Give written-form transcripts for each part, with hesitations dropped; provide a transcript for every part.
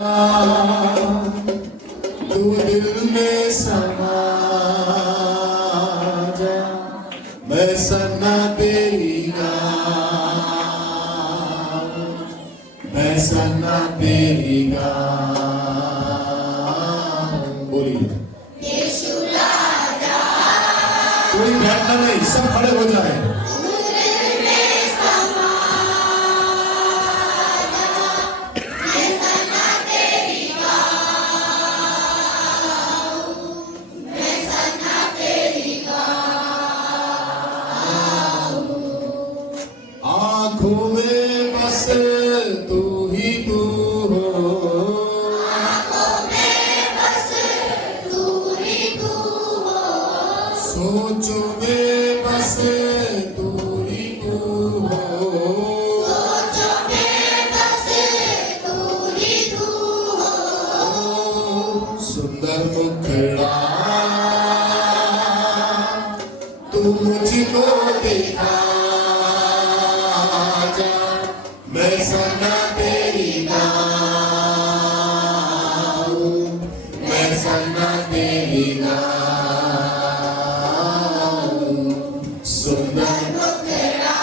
तू दिल में समा जा, मैं सन्ना तेरी गाऊं, मैं सन्ना तेरी गाऊं। बोलिए यीशु राजा, कोई बैठना नहीं, सब खड़े हो जाए। आँखों में बस तू ही तू हो, आँखों में बस तू ही तू हो, सोचों में बस तू ही तू हो, सोचों में बस तू ही तू हो। सुंदर मुखड़ा तू मुझको दिखा जा, मैं सन्ना तेरी गाऊं, मैं सन्ना तेरी गाऊं। सुंदर मुखड़ा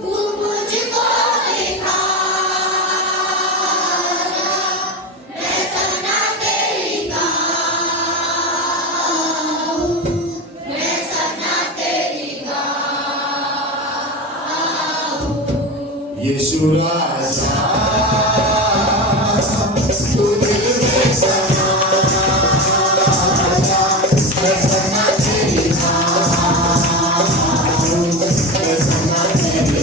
तू मुझको दिखा जा, मैं सन्ना तेरी गाऊं, मैं सन्ना तेरी गाऊं। यीशु राजा, तू दिल में समा जा, मैं सन्ना तेरी गाऊं, मैं सन्ना तेरी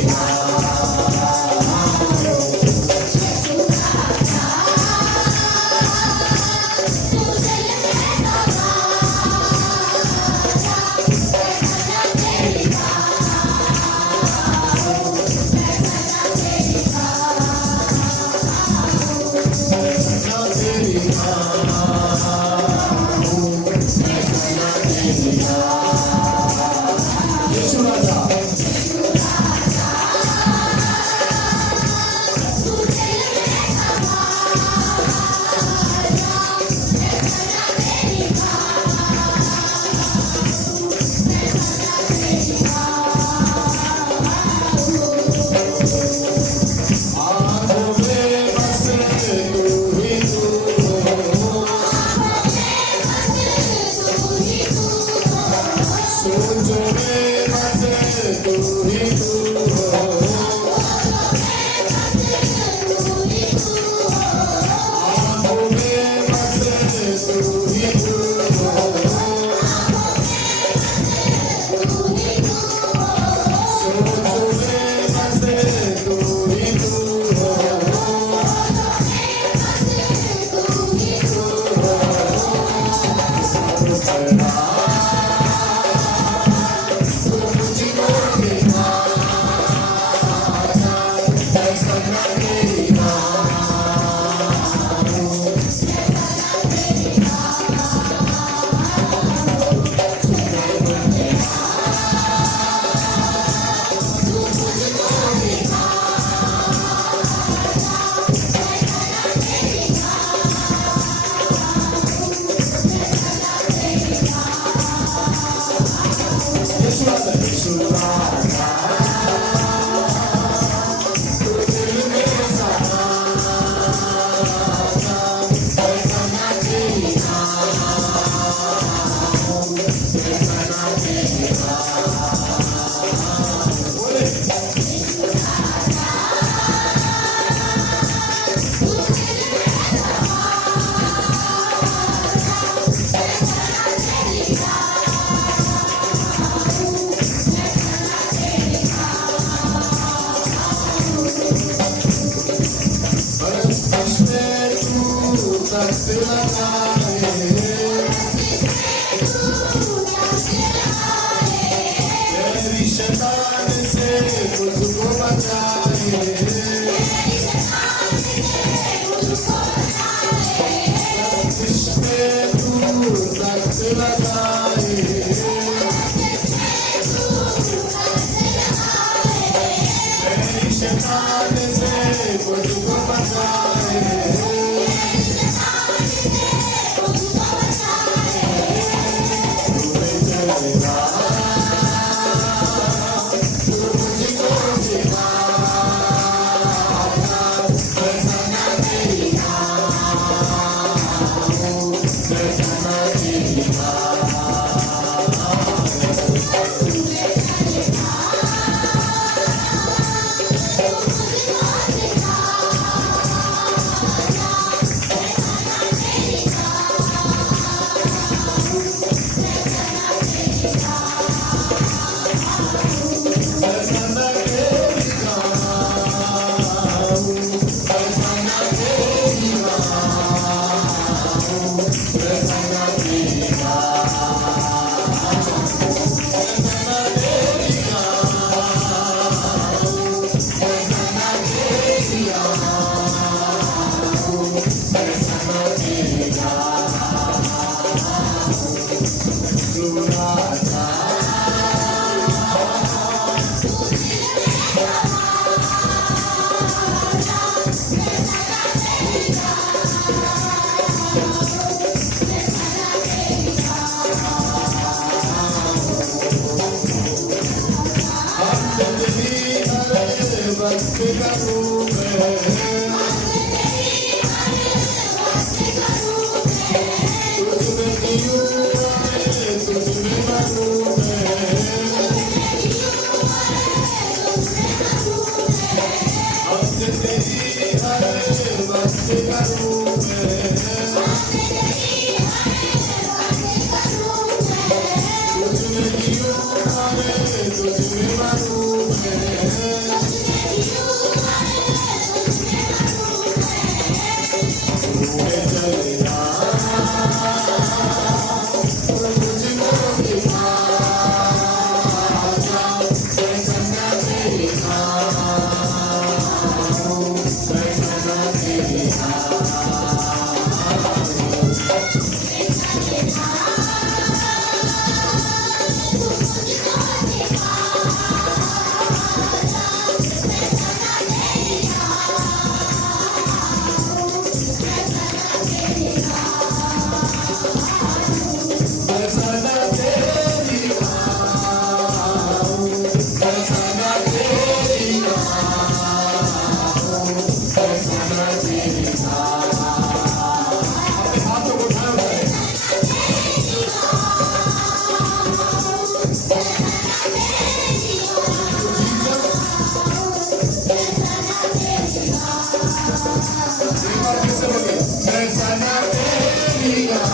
एक बार फिर से बोलिए, मैं सना तेरी गाऊं,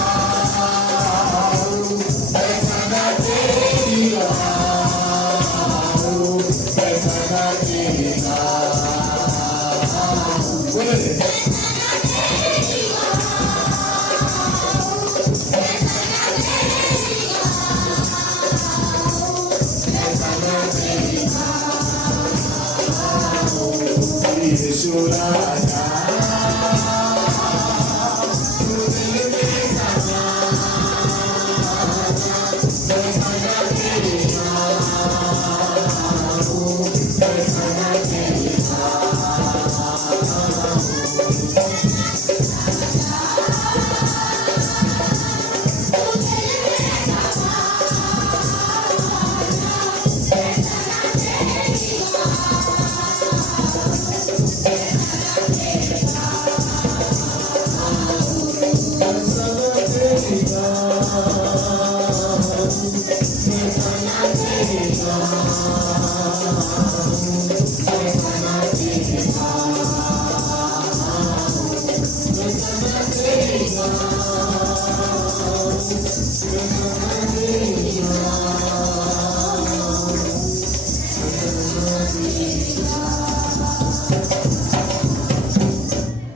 मैं सना तेरी गाऊं, मैं सना तेरी गाऊं। बोलिए, यीशु राजा तू दिल में समा, मैं सना तेरी गाऊं, मैं सना तेरी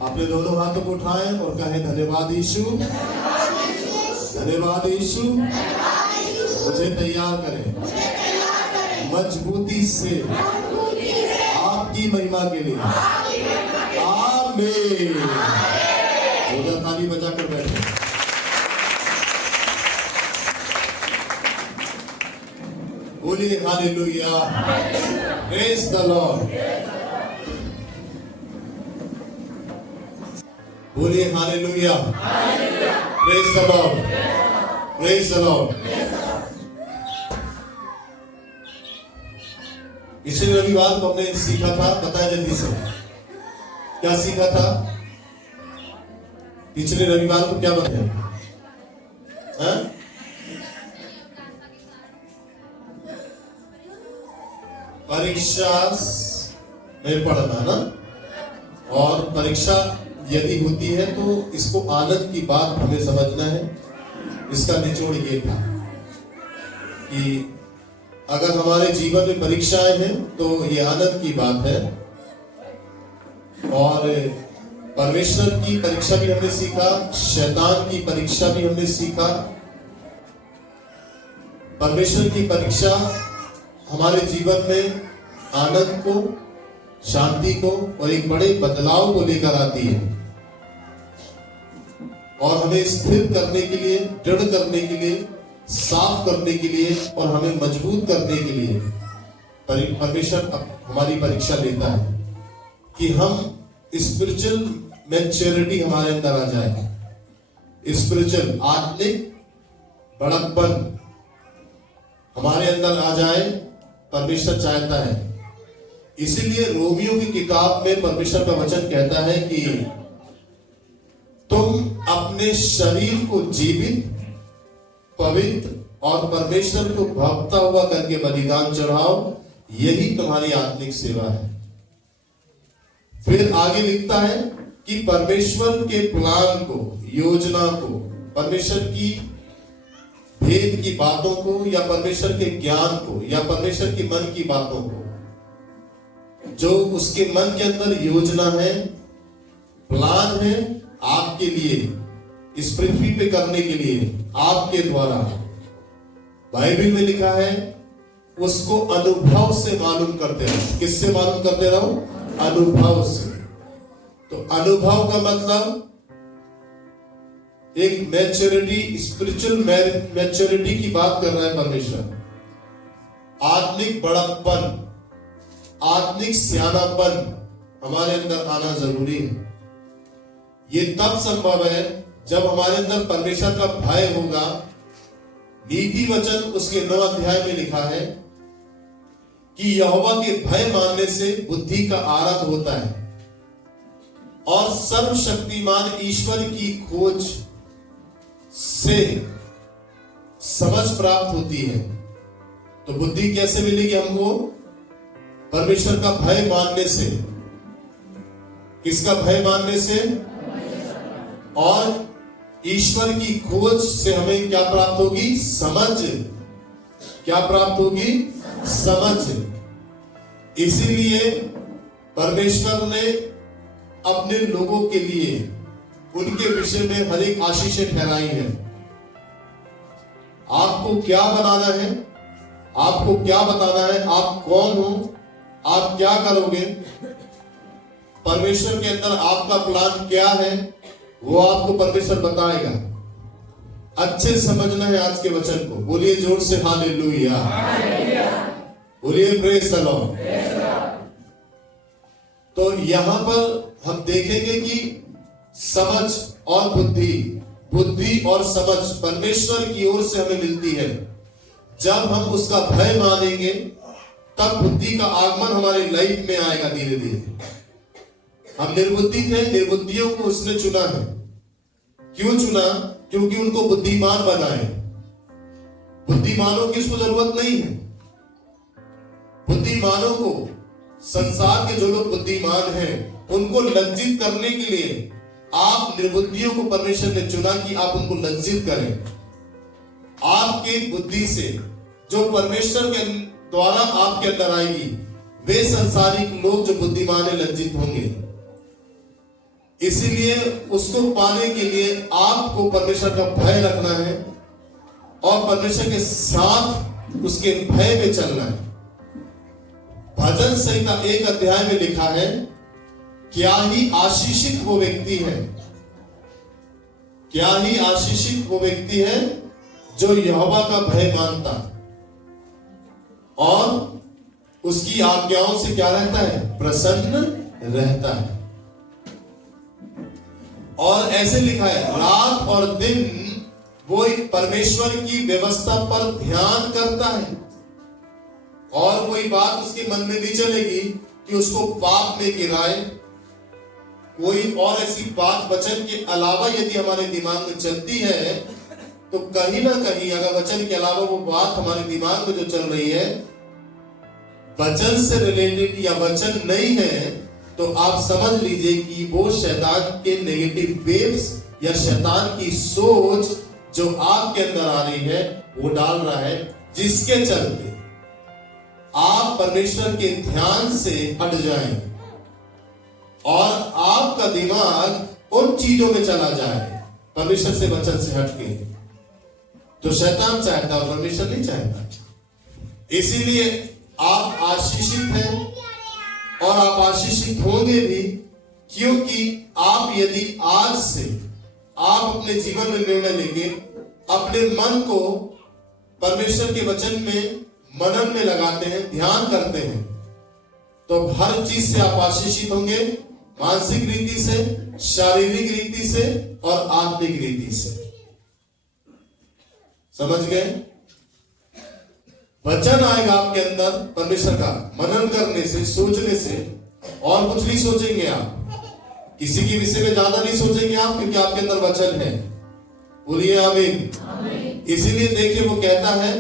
अपने दोनों हाथों को उठाएं और कहें, धन्यवाद यीशु, धन्यवाद यीशु, मुझे तैयार करें मजबूती से आपकी महिमा के लिए। आमीन। जोरदार ताली बजाकर बैठे। बोलिए हालेलुया, प्रेज द लॉर्ड। बोलिए hallelujah, praise the Lord, praise the Lord. पिछले रविवार को हमने सीखा था, बताया जल्दी से, क्या सीखा था? पिछले रविवार को क्या बताया? परीक्षा में पढ़ना ना, और परीक्षा यदि होती है तो इसको आनंद की बात हमें समझना है। इसका निचोड़ ये था कि अगर हमारे जीवन में परीक्षाएं हैं तो ये आनंद की बात है। और परमेश्वर की परीक्षा भी हमने सीखा, शैतान की परीक्षा भी हमने सीखा। परमेश्वर की परीक्षा हमारे जीवन में आनंद को, शांति को और एक बड़े बदलाव को लेकर आती है, और हमें स्थिर करने के लिए, दृढ़ करने के लिए, साफ करने के लिए और हमें मजबूत करने के लिए परमेश्वर हमारी परीक्षा लेता है कि हम स्पिरिचुअल मैच्योरिटी हमारे अंदर आ जाए, स्पिरिचुअल आत्मिक बड़प्पन हमारे अंदर आ जाए। परमेश्वर चाहता है, इसीलिए रोमियो की किताब में परमेश्वर का वचन कहता है कि तुम अपने शरीर को जीवित, पवित्र और परमेश्वर को भावता हुआ करके बलिदान चढ़ाओ, यही तुम्हारी आत्मिक सेवा है। फिर आगे लिखता है कि परमेश्वर के प्लान को, योजना को, परमेश्वर की भेद की बातों को या परमेश्वर के ज्ञान को या परमेश्वर के मन की बातों को, जो उसके मन के अंदर योजना है, प्लान है आपके लिए, इस पृथ्वी पे करने के लिए, आपके द्वारा, बाइबल में लिखा है उसको अनुभव से मालूम करते रहो। किससे मालूम करते रहो? अनुभव से। तो अनुभव का मतलब एक मैच्योरिटी, स्पिरिचुअल मैच्योरिटी की बात कर रहा है परमेश्वर। आत्मिक बड़प्पन, आत्मिक सियानापन हमारे अंदर आना जरूरी है। ये तब संभव है जब हमारे अंदर परमेश्वर का भय होगा। नीति वचन उसके 9 अध्याय में लिखा है कि यहोवा के भय मानने से बुद्धि का आरंभ होता है और सर्वशक्तिमान ईश्वर की खोज से समझ प्राप्त होती है। तो बुद्धि कैसे मिलेगी हमको? परमेश्वर का भय मानने से। किसका भय मानने से? और ईश्वर की खोज से हमें क्या प्राप्त होगी? समझ। क्या प्राप्त होगी? समझ। इसीलिए परमेश्वर ने अपने लोगों के लिए उनके विषय में हर एक आशीषें ठहराई है। आपको क्या बनाना है, आपको क्या बताना है, आप कौन हो, आप क्या करोगे, परमेश्वर के अंदर आपका प्लान क्या है, वो आपको परमेश्वर बताएगा। अच्छे समझना है आज के वचन को। बोलिए जोर से हालेलुया, बोलिए प्रेज द लॉर्ड। तो यहां पर हम देखेंगे कि समझ और बुद्धि और समझ परमेश्वर की ओर से हमें मिलती है। जब हम उसका भय मानेंगे तब बुद्धि का आगमन हमारी लाइफ में आएगा धीरे धीरे। हम निर्बुद्धि थे, निर्बुद्धियों को उसने चुना है। क्यों चुना? क्योंकि उनको बुद्धिमान बनाए। बुद्धिमानों की उसको जरूरत नहीं है। बुद्धिमानों को, संसार के जो लोग बुद्धिमान हैं, उनको लज्जित करने के लिए आप निर्बुद्धियों को परमेश्वर ने चुना कि आप उनको लज्जित करें। आपके बुद्धि से जो परमेश्वर के द्वारा आपके अंदर आएगी, वे संसारिक लोग जो बुद्धिमान है लज्जित होंगे। इसीलिए उसको पाने के लिए आपको परमेश्वर का भय रखना है और परमेश्वर के साथ उसके भय में चलना है। भजन संहिता 1 अध्याय में लिखा है, क्या ही आशीषित वो व्यक्ति है, क्या ही आशीषित वो व्यक्ति है जो यहोवा का भय मानता और उसकी आज्ञाओं से क्या रहता है? प्रसन्न रहता है। और ऐसे लिखा है, रात और दिन वो एक परमेश्वर की व्यवस्था पर ध्यान करता है और कोई बात उसके मन में नहीं चलेगी कि उसको पाप में गिराए। कोई और ऐसी बात वचन के अलावा यदि हमारे दिमाग में चलती है तो कहीं ना कहीं, अगर वचन के अलावा वो बात हमारे दिमाग में जो चल रही है वचन से रिलेटेड या वचन नहीं है, तो आप समझ लीजिए कि वो शैतान के नेगेटिव वेव्स या शैतान की सोच जो आपके अंदर आ रही है वो डाल रहा है, जिसके चलते आप परमेश्वर के ध्यान से हट जाएं और आपका दिमाग उन चीजों में चला जाए परमेश्वर से, वचन से हटके। तो शैतान चाहता है, परमेश्वर नहीं चाहता। इसीलिए आप आशीषित हैं और आप आशीषित होंगे भी, क्योंकि आप यदि आज से आप अपने जीवन में निर्णय लेंगे, अपने मन को परमेश्वर के वचन में मनन में लगाते हैं, ध्यान करते हैं, तो हर चीज से आप आशीषित होंगे। मानसिक रीति से, शारीरिक रीति से और आत्मिक रीति से। समझ गए? वचन आएगा आपके अंदर परमेश्वर का मनन करने से, सोचने से, और कुछ नहीं सोचेंगे आप, किसी के विषय में ज्यादा नहीं सोचेंगे आप, क्योंकि आपके अंदर वचन है। बोलिए आमीन। इसीलिए देखिए वो कहता है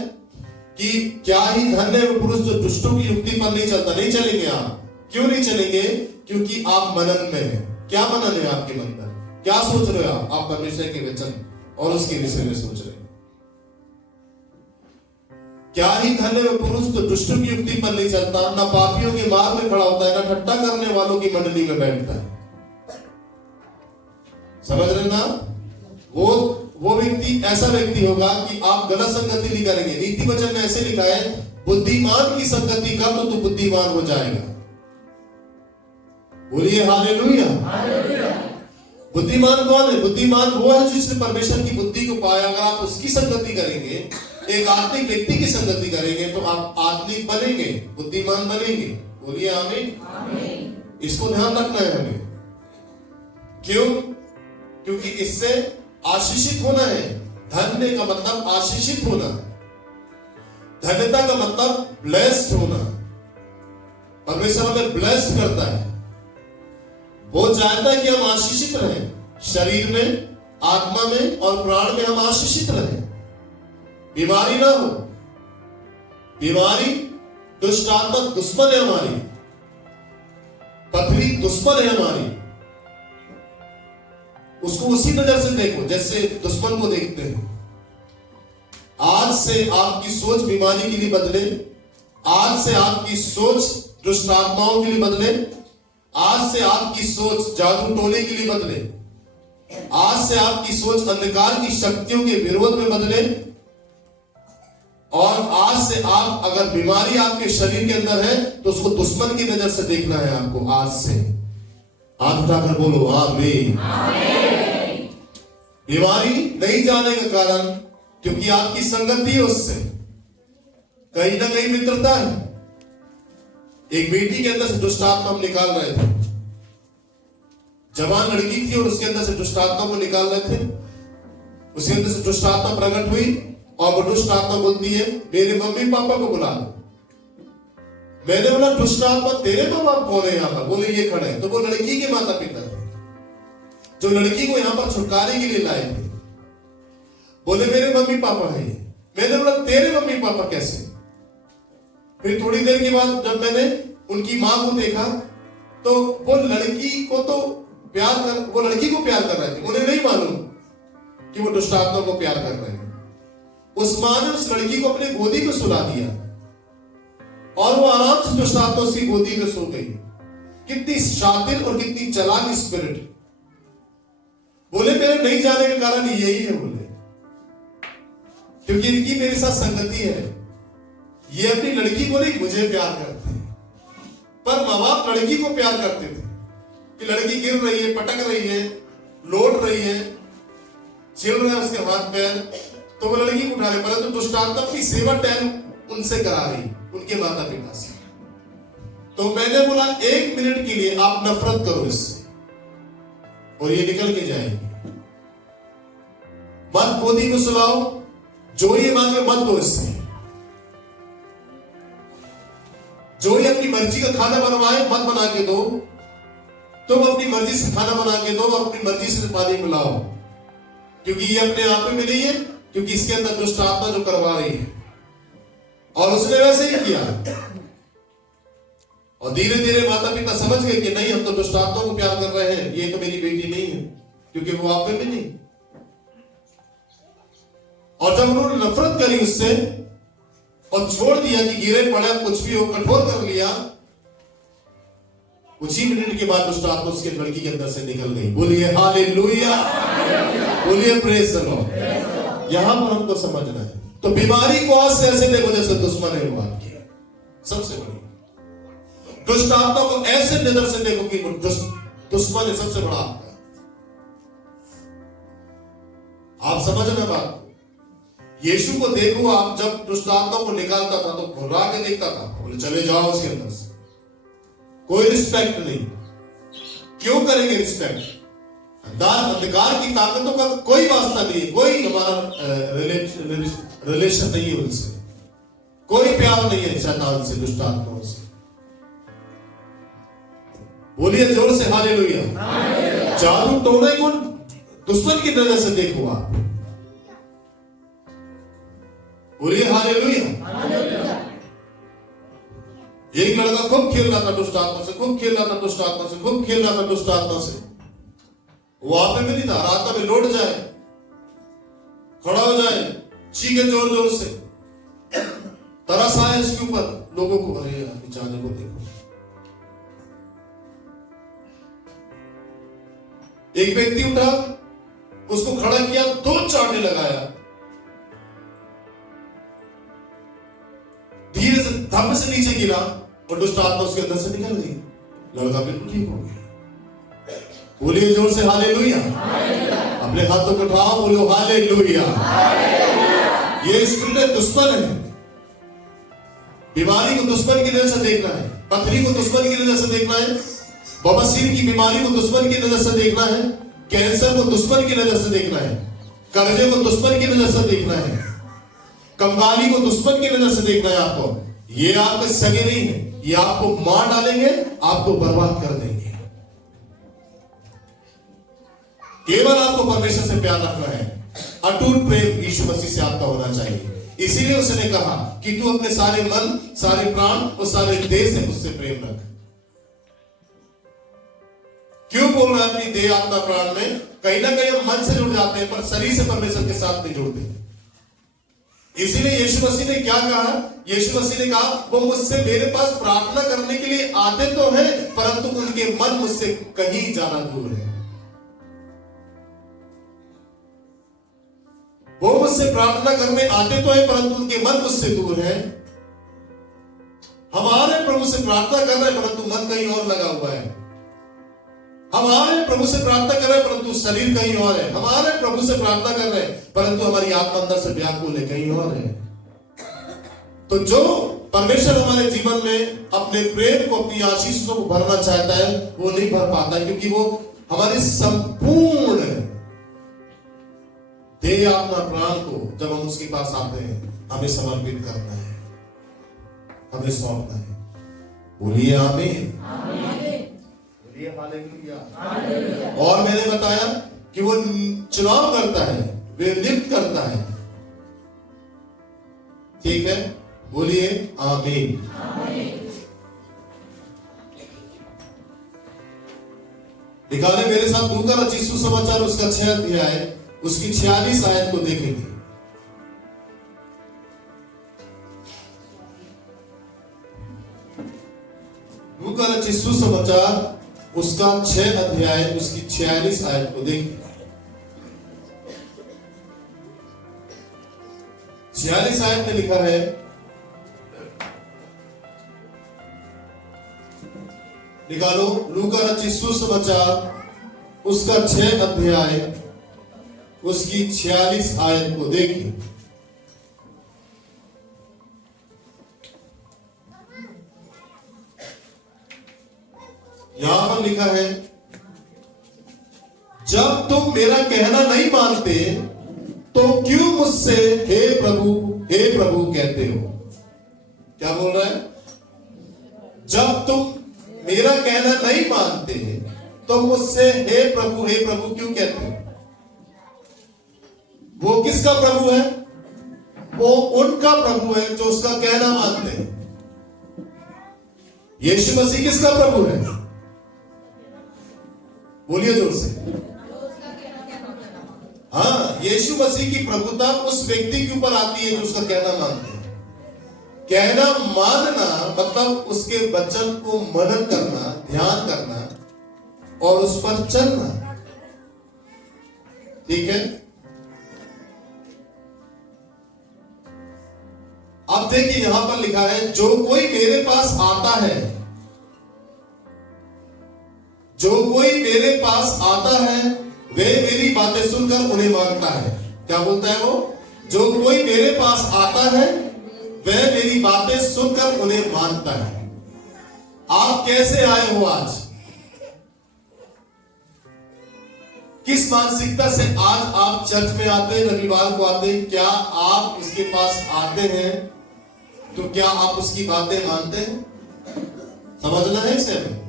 कि क्या ही धन्य है वो पुरुष जो दुष्टों की युक्ति पर नहीं चलता। नहीं चलेंगे आप। क्यों नहीं चलेंगे? क्योंकि आप मनन में हैं। क्या मनन है आपके मन का? क्या सोच रहे हो आप परमेश्वर के वचन और उसके विषय में सोच रहे हैं। क्या ही धन्य है वो पुरुष जो दुष्टों की युक्ति पर नहीं चलता, ना पापियों के मार्ग में खड़ा होता है, ना ठट्टा करने वालों की मंडली में बैठता है। समझ रहे ना? वो व्यक्ति ऐसा व्यक्ति होगा कि आप गलत संगति नहीं करेंगे। नीति वचन में ऐसे लिखा है, बुद्धिमान की संगति कर तो तू बुद्धिमान हो जाएगा। बोलिए हालेलुया। बुद्धिमान कौन है? बुद्धिमान वो है जिसने परमेश्वर की बुद्धि को पाया। अगर आप उसकी संगति करेंगे, एक आत्मिक व्यक्ति की संगति करेंगे, तो आप आत्मिक बनेंगे, बुद्धिमान बनेंगे। बोलिए आमीन। इसको ध्यान रखना है हमें। क्यों? क्योंकि इससे आशीषित होना है। धन्य का मतलब आशीषित होना, धन्यता का मतलब ब्लेस्ड होना। परमेश्वर हमें ब्लेस्ड करता है। वो चाहता है कि हम आशीषित रहें, शरीर में, आत्मा में और प्राण में हम आशीषित रहें, बीमारी ना हो। बीमारी दुष्ट आत्मा दुश्मन है हमारी, पथरी दुश्मन है हमारी। उसको उसी नजर से देखो जैसे दुश्मन को देखते हैं। आज से आपकी सोच बीमारी के लिए बदले, आज से आपकी सोच दुष्ट आत्माओं के लिए बदले, आज से आपकी सोच जादू टोने के लिए बदले, आज से आपकी सोच अंधकार की शक्तियों के विरोध में बदले। और आज से आप, अगर बीमारी आपके शरीर के अंदर है तो उसको दुश्मन की नजर से देखना है आपको। आज से हाथ उठाकर बोलो आमीन। बीमारी नहीं जाने का कारण क्योंकि आपकी संगति है उससे, कहीं ना कहीं मित्रता है। एक बेटी के अंदर से दुष्ट आत्मा हम निकाल रहे थे, जवान लड़की थी और उसके अंदर से दुष्ट आत्मा को निकाल रहे थे। उसके अंदर से दुष्ट आत्मा प्रकट हुई और वो दुष्ट आत्मा बोलती है मेरे मम्मी पापा को बुला लो। मैंने बोला दुष्ट आत्मा तेरे माँ बाप कौन है यहाँ पर? बोले ये खड़े हैं। तो वो लड़की के माता पिता थे जो लड़की को यहाँ पर छुटकारे के लिए लाए थे। बोले मेरे मम्मी पापा है ये। मैंने बोला तेरे मम्मी पापा कैसे? फिर थोड़ी देर के बाद जब मैंने उनकी मां को देखा तो वो लड़की को वो लड़की को प्यार कर रहे थे। उन्हें नहीं मालूम कि वो दुष्ट आत्मा को प्यार कर रहे हैं। उस मां ने उस लड़की को अपने गोदी में सुला दिया और वो आराम से दुष्ट आत्मा उसकी गोदी में सो गई। कितनी शातिर और कितनी चालाक स्पिरिट। बोले मेरे नहीं जाने का कारण यही है। बोले क्योंकि इनकी मेरे साथ संगति है। ये अपनी लड़की को नहीं मुझे प्यार करते हैं, पर माँ बाप लड़की को प्यार करते थे कि लड़की गिर रही है, पटक रही है, लौट रही है, छिल रहा है उसके हाथ पैर, तो वो लड़की को उठा रहे। परंतु दुष्ट आत्मा अपनी सेवा टहल उनसे करा रही, उनके माता पिता से। तो मैंने बोला 1 मिनट के लिए आप नफरत करो इससे और ये निकल के जाएगी। मत गोदी को सुलाओ, जो ये मांगे मत दो इससे। जो ये अपनी मर्जी का खाना बनवाए मत बना के दो, तुम अपनी मर्जी से खाना बना के दो और अपनी मर्जी से पानी पिलाओ, क्योंकि ये अपने आप में नहीं है, क्योंकि इसके अंदर दुष्ट आत्मा जो करवा रही है। और उसने वैसे ही किया और धीरे धीरे माता पिता समझ गए कि नहीं हम तो दुष्ट आत्मा को प्यार कर रहे हैं, ये तो मेरी बेटी नहीं है, क्योंकि वो आप में भी नहीं। और जब उन्होंने नफरत करी उससे और छोड़ दिया कि गिरे पड़े कुछ भी हो, कठोर कर लिया, कुछ ही मिनट के बाद दुष्ट आत्मा उसके लड़की के अंदर से निकल गई। बोलिए हालेलुया, बोलिए प्रेज द लॉर्ड। यहां पर हमको समझना है। तो बीमारी को आज से ऐसे देखो जैसे दुश्मन है वो आपकी, सबसे बड़ी। दुष्ट आत्मा को ऐसे नजर से देखो कि दुश्मन है सबसे बड़ा आपका। आप समझना बात। यीशु को देखो आप, जब दुष्ट आत्मा को निकालता था तो घुरा के देखता था, बोले चले जाओ उसके अंदर से। कोई रिस्पेक्ट नहीं। क्यों करेंगे रिस्पेक्ट? अंधकार की ताकतों का कोई वास्ता नहीं है, कोई हमारा रिलेशन नहीं है उनसे, कोई प्यार नहीं है शैतान से, दुष्ट आत्माओं से। बोलिए जोर से हालेलुया। जादू टोने को दुश्मन की नजर से देखो आप। बोलिए हालेलुया। एक लड़का खूब खेल रहा था दुष्ट आत्मा से, खूब खेल रहा था दुष्ट आत्मा से, खूब खेल रहा था दुष्ट आत्मा से। वहां पे भी नहीं था, रात में लौट जाए, खड़ा हो जाए, चीखे जोर जोर से, तरस आए इसके ऊपर लोगों को, अरे यार जाने को देखो। एक व्यक्ति उठा, उसको खड़ा किया, 2 चांटे लगाया, धीरे से धम से नीचे गिरा और दुष्ट आत्मा उसके अंदर से निकल गई। लड़का बिल्कुल ठीक हो गया। बोलिए जोर से हालेलुया। अपने हाथों को उठाओ, बोलो हालेलुया। ये स्पिरिट दुश्मन है। बीमारी को दुश्मन की नजर से देखना है, पथरी को दुश्मन की नजर से देखना है, बवासीर की बीमारी को दुश्मन की नजर से देखना है, कैंसर को दुश्मन की नजर से देखना है, कर्जे को दुश्मन की नजर से देखना है, कंगाली को दुश्मन की नजर से देखना है आपको। ये आपके सगे नहीं है, ये आपको मार डालेंगे, आपको बर्बाद कर देंगे। केवल आपको परमेश्वर से प्यार रखना है। अटूट प्रेम यीशु मसीह से आपका होना चाहिए। इसीलिए उसने कहा कि तू अपने सारे मन, सारे प्राण और सारे देह से मुझसे प्रेम रख। क्यों बोल रहा है अपनी देह आत्मा प्राण में कहीं ना कहीं हम मन से जुड़ जाते हैं, पर शरीर से परमेश्वर के साथ नहीं जुड़ते। इसीलिए यीशु मसीह ने क्या कहा? यीशु मसीह ने कहा वो मुझसे मेरे पास प्रार्थना करने के लिए आते तो हैं, परंतु उनके मन मुझसे कहीं ज्यादा दूर है। वो मुझसे प्रार्थना करने आते तो हैं, परंतु उनके मन मुझसे दूर है। हमारे प्रभु से प्रार्थना कर रहे हैं, परंतु मन कहीं और लगा हुआ है। हमारे प्रभु से प्रार्थना कर रहे हैं, परंतु शरीर कहीं और है। हमारे प्रभु से प्रार्थना कर रहे हैं, परंतु हमारी आत्मा अंदर से व्याकुल है, कहीं और है। तो जो परमेश्वर हमारे जीवन में अपने प्रेम को, अपनी आशीषों को भरना चाहता है, वो नहीं भर पाता, क्योंकि वो हमारी संपूर्ण देह आत्मा प्राण को जब हम उसके पास आते हैं, हमें समर्पित करना है, हमें सौंपना है। बोलिए आमीन, बोलिए हालेलुया। और मैंने बताया कि वो चुनाव करता है, वे नियुक्त करता है। ठीक है, बोलिए आमीन। निकाले मेरे साथ लूका रचित सुसमाचार उसका 6 अध्याय उसकी 46 आयत को देखेंगे। लूका रचित सुसमाचार उसका 6 अध्याय उसकी 46 आयत को देखिए। 46 आयत में लिखा है, निकालो लूका रचित सुसमाचार उसका 6 अध्याय उसकी 46 आयत को देखिए। यहां पर लिखा है, जब तुम मेरा कहना नहीं मानते तो क्यों मुझसे हे प्रभु कहते हो? क्या बोल रहा है? जब तुम मेरा कहना नहीं मानते तो मुझसे हे प्रभु क्यों कहते हो? वो किसका प्रभु है? वो उनका प्रभु है जो उसका कहना मानते हैं। यीशु मसीह किसका प्रभु है? बोलिए जोर से। हाँ, यीशु मसीह की प्रभुता उस व्यक्ति के ऊपर आती है जो उसका कहना मानते हैं। कहना मानना मतलब उसके वचन को मनन करना, ध्यान करना और उस पर चलना। ठीक है, अब देखिए यहां पर लिखा है, जो कोई मेरे पास आता है, जो कोई मेरे पास आता है वे मेरी बातें सुनकर उन्हें मानता है। क्या बोलता है वो? जो कोई मेरे पास आता है वह मेरी बातें सुनकर उन्हें मानता है। आप कैसे आए हो आज? किस मानसिकता से आज आप चर्च में आते हैं, रविवार को आते हैं? क्या आप उसके पास आते हैं तो क्या आप उसकी बातें मानते हैं? समझना है इसे हमें।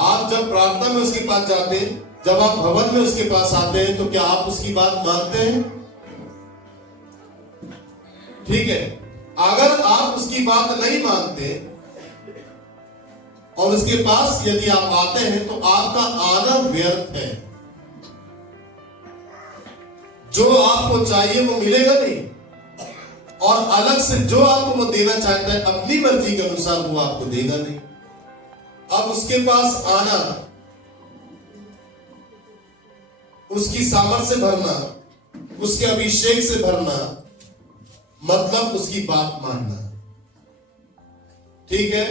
आप जब प्रार्थना में उसके पास जाते हैं, जब आप भवन में उसके पास आते हैं, तो क्या आप उसकी बात मानते हैं? ठीक है, अगर आप उसकी बात नहीं मानते और उसके पास यदि आप आते हैं तो आपका आना व्यर्थ है। जो आपको चाहिए वो मिलेगा नहीं, और अलग से जो आपको वो देना चाहता है अपनी मर्जी के अनुसार वो आपको देगा नहीं। अब उसके पास आना, उसकी सामर्थ्य से भरना, उसके अभिषेक से भरना, मतलब उसकी बात मानना। ठीक है,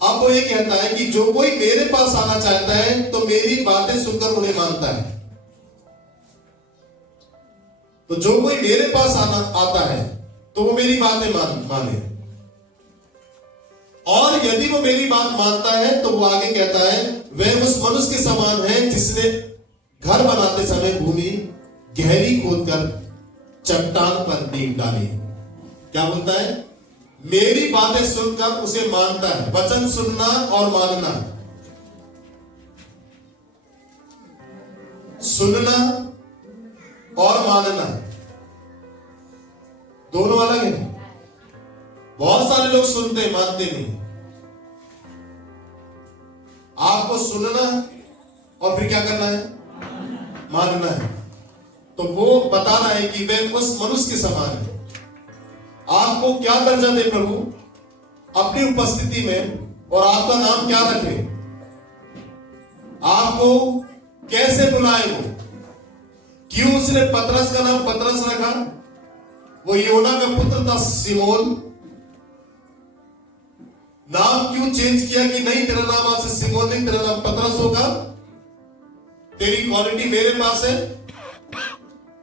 अब वो ये कहता है कि जो कोई मेरे पास आना चाहता है तो मेरी बातें सुनकर उन्हें मानता है। तो जो कोई मेरे पास आता है तो वो मेरी बातें माने, और यदि वो मेरी बात मानता है तो वो आगे कहता है, वह उस मनुष्य के समान है जिसने घर बनाते समय भूमि गहरी खोदकर चट्टान पर नींव डाली। क्या बोलता है? मेरी बातें सुनकर उसे मानता है। वचन सुनना और मानना, सुनना और मानना दोनों अलग है। बहुत सारे लोग सुनते मानते नहीं। आपको सुन सुनना है और फिर क्या करना है, मानना है। तो वो बता रहा है कि वह उस मनुष्य के समान है। आपको क्या दर्जा दे प्रभु अपनी उपस्थिति में, और आपका नाम क्या रखे, आपको कैसे बुलाए वो। क्यों उसने पतरस का नाम पतरस रखा? वो योना का पुत्र था सिमोन। नाम क्यों चेंज किया कि नहीं तेरा नाम आज से सिमोन नहीं, तेरा नाम पतरस होगा। तेरी क्वालिटी मेरे पास है,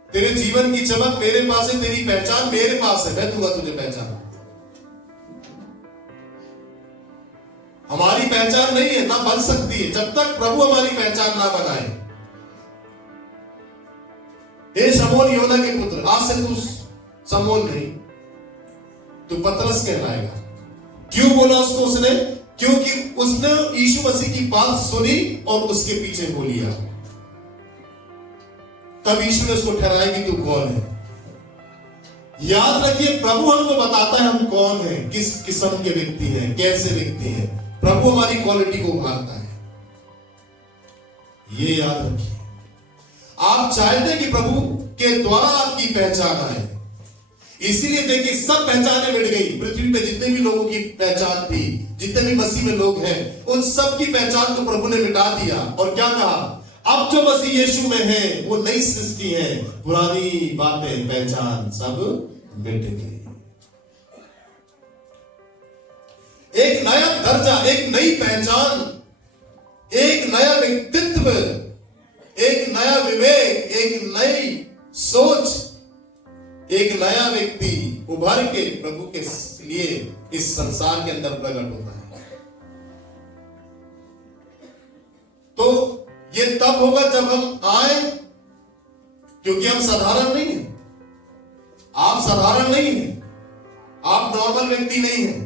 तेरे जीवन की चमक मेरे पास है, तेरी पहचान मेरे पास है, मैं दूंगा तुझे पहचान। हमारी पहचान नहीं है, ना बन सकती है जब तक प्रभु हमारी पहचान ना बनाए। हे शमौन योना के पुत्र, आज से तू शमौन नहीं, तू पतरस कहलाएगा। क्यों बोला उसको उसने? क्योंकि उसने यीशु मसीह की बात सुनी और उसके पीछे हो लिया। तब यीशु ने उसको ठहराया कि तू कौन है। याद रखिए, प्रभु हमको बताता है हम कौन हैं, किस किस्म के व्यक्ति हैं, कैसे व्यक्ति हैं। प्रभु हमारी क्वालिटी को उभारता है, ये याद रखिए। आप चाहते हैं कि प्रभु के द्वारा आपकी पहचान आए, इसीलिए देखिए सब पहचानें मिट गई। पृथ्वी पे जितने भी लोगों की पहचान थी, जितने भी मसीह में लोग हैं, उन सब की पहचान को प्रभु ने मिटा दिया। और क्या कहा? अब जो मसीह यीशु में है वो नई सृष्टि है, पुरानी बातें पहचान सब मिट गई। एक नया दर्जा, एक नई पहचान, एक नया व्यक्तित्व, एक नया विवेक, एक नई सोच, एक नया व्यक्ति उभर के प्रभु के लिए इस संसार के अंदर प्रकट होता है। तो ये तब होगा जब हम आए, क्योंकि हम साधारण नहीं हैं। आप साधारण नहीं हैं, आप नॉर्मल व्यक्ति नहीं हैं,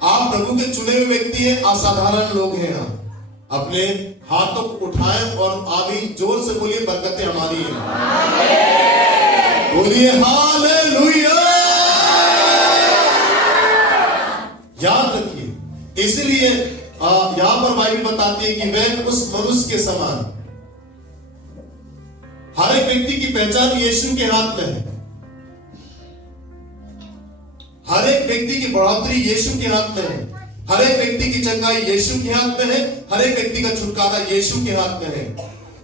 आप प्रभु के चुने हुए व्यक्ति हैं, असाधारण लोग हैं। आप अपने हाथों को उठाएं और आमीन जोर से बोलिए, बरकतें हमारी हैं। बोलिए हालेलुया। याद रखिए, इसलिए यहां पर बाइबल बताती है कि वह उस मनुष्य के समान। हर एक व्यक्ति की पहचान यीशु के हाथ में है। हर एक व्यक्ति की बढ़ोतरी यीशु के हाथ में है। हर एक व्यक्ति की चंगाई यीशु के हाथ में है। हर एक व्यक्ति का छुटकारा यीशु के हाथ में है।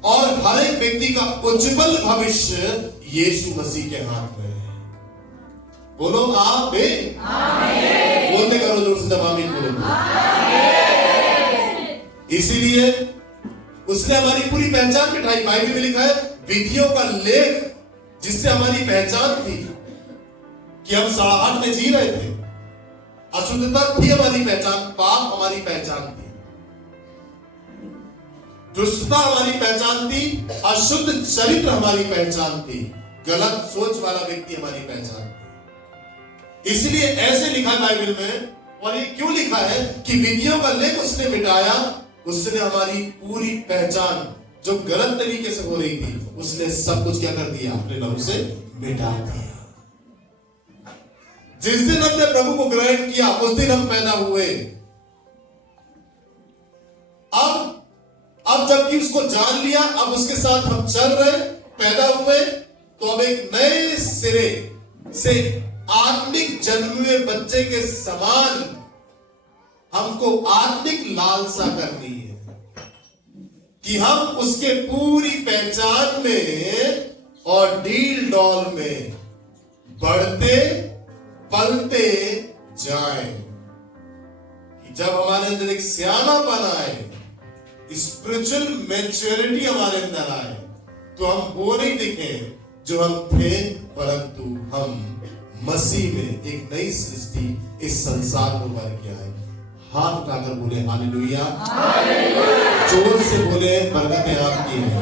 और हर एक व्यक्ति का उज्जवल भविष्य यीशु मसीह के हाथ में है। बोलो आमीन। बोलते करो जोर से, जब आमीन बोलो। इसीलिए उसने हमारी पूरी पहचान मिटाई। बाइबल में लिखा है विधियों का लेख, जिससे हमारी पहचान थी कि हम सड़ाहट में जी रहे थे, अशुद्धता थी हमारी पहचान, पाप हमारी पहचान थी, दुष्टता हमारी पहचान थी, अशुद्ध चरित्र हमारी पहचान थी, गलत सोच वाला व्यक्ति हमारी पहचान थी। इसलिए ऐसे लिखा है बाइबल में। और ये क्यों लिखा है कि विधियों का लेख उसने मिटाया। उसने हमारी पूरी पहचान जो गलत तरीके से हो रही थी, उसने सब कुछ क्या कर दिया, अपने लहू से मिटा दिया। जिस दिन हमने प्रभु को ग्रहण किया, उस दिन हम पैदा हुए। अब जबकि उसको जान लिया, अब उसके साथ हम चल रहे, पैदा हुए, तो अब एक नए सिरे से आत्मिक जन्मे हुए बच्चे के समान हमको आत्मिक लालसा करनी है कि हम उसके पूरी पहचान में और डील डॉल में बढ़ते पलते जाएं। कि जब हमारे अंदर एक सियानापन आए, स्पिरिचुअल मैच्योरिटी हमारे अंदर आए, तो हम वो नहीं दिखे जो हम थे, परंतु हम मसीह में एक नई सृष्टि इस संसार को भर के आए। हाथ उठाकर बोले हालेलुया। जोर से बोले बरकतें आपकी हैं।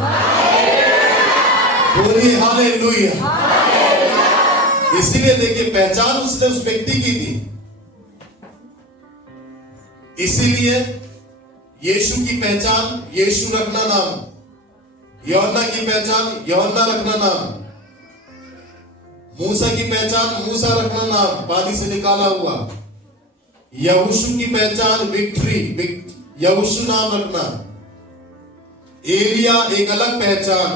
बोलिए हालेलुया। इसीलिए देखिए पहचान उसने उस व्यक्ति की थी। इसीलिए यीशु की पहचान यीशु रखना नाम, यूहन्ना की पहचान यूहन्ना रखना नाम, मूसा की पहचान मूसा रखना नाम, पानी से निकाला हुआ। यहोशू की पहचान विक्ट्री, यहोशू नाम रखना, एलिया एक अलग पहचान।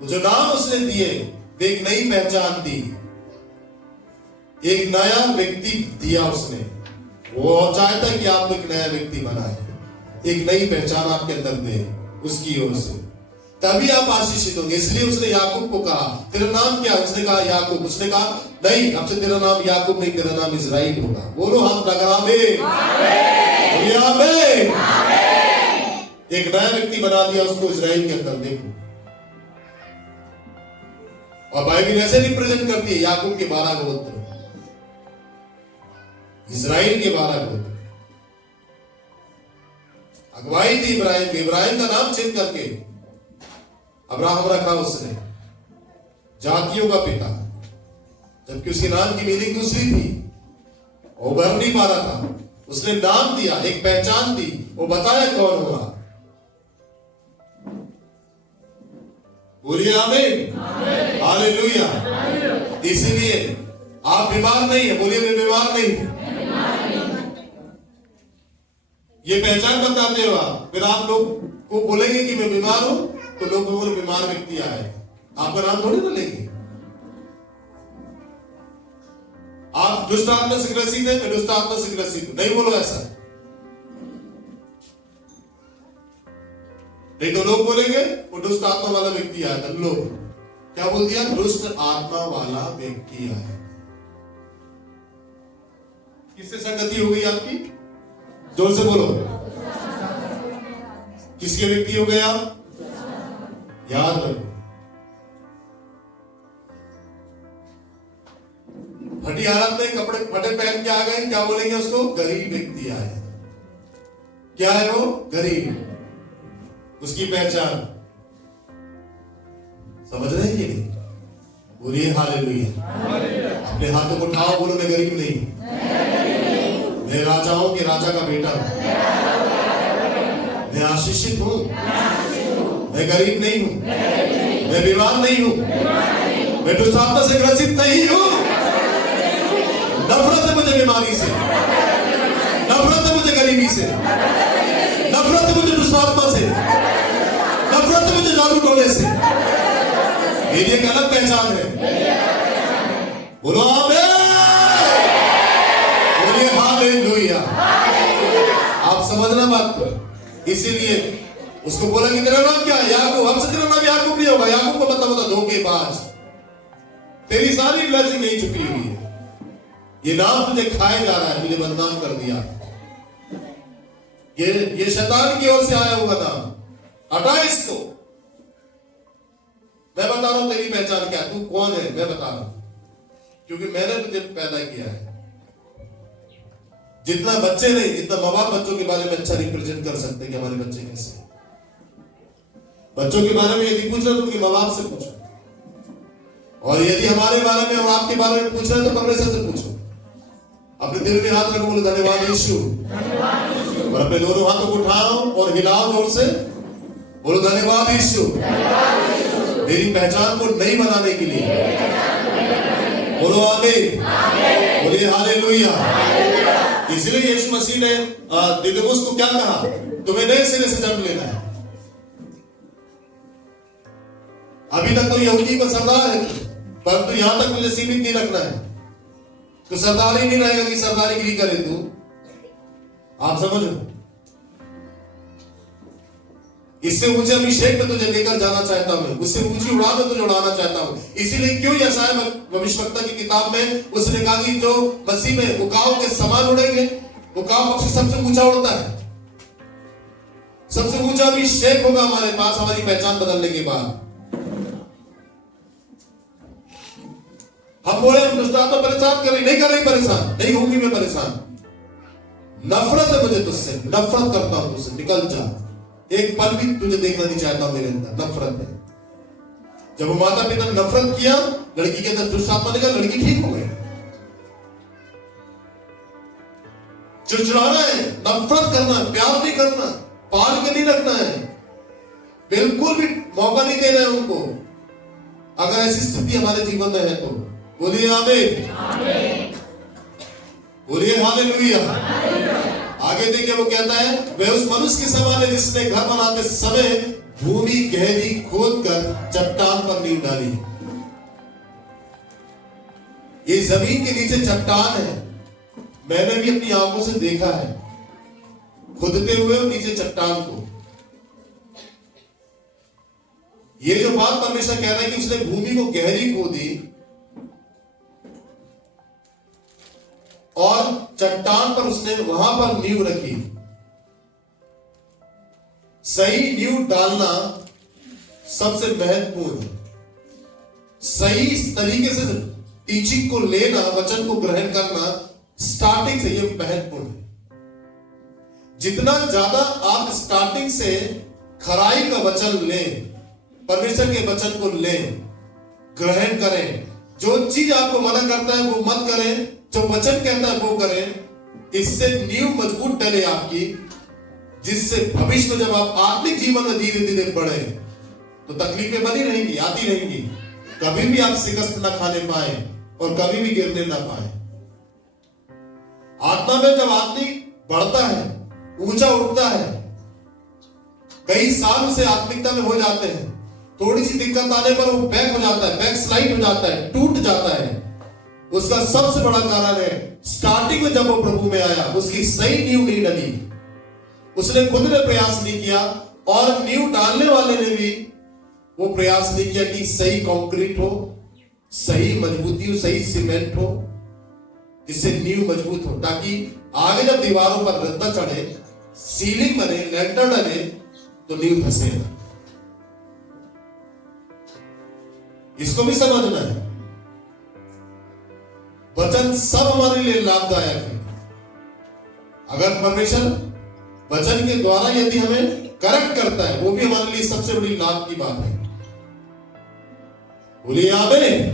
तो जो नाम उसने दिए वे एक नई पहचान दी, एक नया व्यक्ति दिया उसने। वो चाहता कि आप एक नया व्यक्ति बनाए, एक नई पहचान आपके अंदर दे उसकी ओर से, तभी आप आशीषित होंगे। इसलिए उसने याकूब को कहा तेरा नाम क्या? उसने कहा याकूब। उसने कहा नहीं, अब से तेरा नाम याकूब नहीं, तेरा नाम इजराइल होगा। बोलो हम आमीन। एक नया व्यक्ति बना दिया उसको इजराइल के अंदर। देखो, और बाइबल ऐसे रिप्रेजेंट करती है याकूब के 12 गोत्र, इजराइल के 12 गोत्र। अगुवाई थी इब्राहिम का नाम चेंज करके अब्राहम रखा उसने, जातियों का पिता, जबकि उसके नाम की मीनिंग दूसरी थी। वो भर नहीं पा रहा था, उसने नाम दिया, एक पहचान दी, वो बताया कौन हुआ। बोलिए आमीन, हालेलुया। इसीलिए आप बीमार नहीं है, बोलिए मैं बीमार नहीं हूं। ये पहचान बताते हो आप, फिर आप लोग को बोलेंगे कि मैं बीमार हूं, तो लोग बोले बीमार व्यक्ति आए, आपका नाम थोड़ी ना लेंगे। आप दुष्ट आत्मा से ग्रसित है, मैं दुष्ट आत्मा से ग्रसित हूं, नहीं बोलो ऐसा। नहीं तो लोग बोलेंगे वो दुष्ट आत्मा वाला व्यक्ति आया था। लोग क्या बोल दिया? दुष्ट आत्मा वाला व्यक्ति आया। किससे संगति हो गई आपकी? जोर से बोलो, किसके व्यक्ति हो गया? याद रखो, फटी हालत में कपड़े फटे पहन के आ गए, क्या बोलेंगे उसको? गरीब व्यक्ति आए। क्या है वो? गरीब। उसकी पहचान समझ रहे हैं कि नहीं? बोलिए हालेलुया। अपने हाथों को उठाओ, बोलो मैं गरीब नहीं, मैं राजाओं के राजा का बेटा हूं, मैं आशीषित हूं, मैं गरीब नहीं हूं, मैं बीमार नहीं हूं, मैं दुष्ट आत्मा से ग्रसित नहीं हूं। नफरत है मुझे बीमारी से, नफरत है मुझे गरीबी से, नफरत है मुझे दुष्ट आत्मा से, नफरत है मुझे जादू टोने से। मेरी एक अलग पहचान है। बोलो आमीन, बोलिए हालेलुया। आप समझना बात को। इसीलिए उसको बोला कि तेरा नाम क्या है? याकूब। अब से तेरा नाम याकूब नहीं होगा। याकूब को मतलब होता धोखेबाज। तेरी सारी ब्लेसिंग नहीं छुपी हुई है, ये नाम तुझे खाया जा रहा है, तुझे बदनाम कर दिया। ये शैतान की ओर से आया हुआ नाम, हटा इसको। मैं बता रहा हूं तेरी पहचान क्या, तू कौन है, मैं बता रहा हूं, क्योंकि मैंने तुझे पैदा किया है। जितना बच्चे नहीं, जितना माँ बाप बच्चों के बारे में अच्छा रिप्रेजेंट कर सकते हैं कि हमारे बच्चे कैसे। बच्चों के बारे में यदि पूछ रहे तो उनके माँ बाप से पूछो, और यदि हमारे बारे में और आपके बारे में पूछ रहे तो परमेश्वर से पूछो। अपने दिल में हाथ रखो, बोलो धन्यवाद यीशु, और अपने दोनों हाथों को उठाओ और हिलाओ जोर से, बोलो धन्यवाद यीशु मेरी पहचान को नई बनाने के लिए। बोलो आमीन, बोलिए हालेलुया। इसलिए यीशु मसीह ने निकोदेमुस को क्या कहा? तुम्हें नए सिरे से जन्म लेना है। अभी तक तो यहूदी का सरदार है, परंतु यहां तक मुझे सीमित नहीं रखना है। तो सरदार ही नहीं रहेगा कि सरदारी गिरी करे तू। आप समझो, इससे ऊंचे अभिषेक में तुझे लेकर जाना चाहता हूं, उससे ऊंची उड़ान में तुझे उड़ाना चाहता हूं। इसीलिए क्यों यशायाह भविष्यवक्ता की किताब में उसने कहा कि जो मसीह में उकाव के समान उड़ेंगे। उकाव पक्षी सबसे ऊंचा उड़ता है, सबसे ऊंचा अभिषेक होगा हमारे पास, हमारी पहचान बदलने के बाद। हम बोले हम दुष्ट आत्मा परेशान कर रही, नहीं कर रही परेशान, नहीं होंगी मैं परेशान। नफरत है मुझे तुझसे, नफरत करता हूं तुझसे, निकल जा। एक पल भी तुझे देखना नहीं चाहता मेरे अंदर, नफरत है। जब वो माता पिता ने नफरत किया, लड़की के अंदर दुष्ट आत्मा निकला, लड़की ठीक हो गई। चिड़चिड़ाना है, नफरत करना है, प्यार नहीं करना, पाल के नहीं रखना है, बिल्कुल भी मौका नहीं देना है उनको। अगर ऐसी स्थिति हमारे जीवन में है तो बोलिए आमीन, बोलिए हालेलुया। आगे देखिए वो कहता है, वह उस मनुष्य के समान है जिसने घर बनाते समय भूमि गहरी खोदकर चट्टान पर नींव डाली। ये जमीन के नीचे चट्टान है, मैंने भी अपनी आंखों से देखा है खुदते हुए नीचे चट्टान को। ये जो बात परमेश्वर कह रहा है कि उसने भूमि को गहरी खोदी और चट्टान पर उसने वहां पर नींव रखी। सही नींव डालना सबसे महत्वपूर्ण है। सही तरीके से टीचिंग को लेना, वचन को ग्रहण करना स्टार्टिंग से ये महत्वपूर्ण है। जितना ज्यादा आप स्टार्टिंग से खराई का वचन लें, परमेश्वर के वचन को लें, ग्रहण करें, जो चीज आपको मना करता है वो मत करें, जो वचन कहता है वो करें, इससे नींव मजबूत डले आपकी, जिससे भविष्य में जब आप आत्मिक जीवन में धीरे धीरे बढ़े तो तकलीफें बनी रहेंगी, आती रहेंगी, कभी भी आप शिकस्त ना खाने पाए और कभी भी गिरने ना पाए। आत्मा में जब आदमी बढ़ता है, ऊंचा उठता है, कई साल उसे आत्मिकता में हो जाते हैं, थोड़ी सी दिक्कत आने पर वो बैक हो जाता है, बैक स्लाइड हो जाता है, टूट जाता है। उसका सबसे बड़ा कारण है स्टार्टिंग में जब वो प्रभु में आया उसकी सही नींव नहीं डली, उसने खुद ने प्रयास नहीं किया और नींव डालने वाले ने भी वो प्रयास नहीं किया कि सही कंक्रीट हो, सही मजबूती हो, सही सीमेंट हो, जिससे नींव मजबूत हो, ताकि आगे जब दीवारों पर रद्दा चढ़े, सीलिंग बने, लेंटर डले तो नींव धसे ना। इसको भी समझना है। वचन सब हमारे लिए लाभदायक है। अगर परमेश्वर वचन के द्वारा यदि हमें करेक्ट करता है, वो भी हमारे लिए सबसे बड़ी लाभ की बात है। बोलिए आमीन,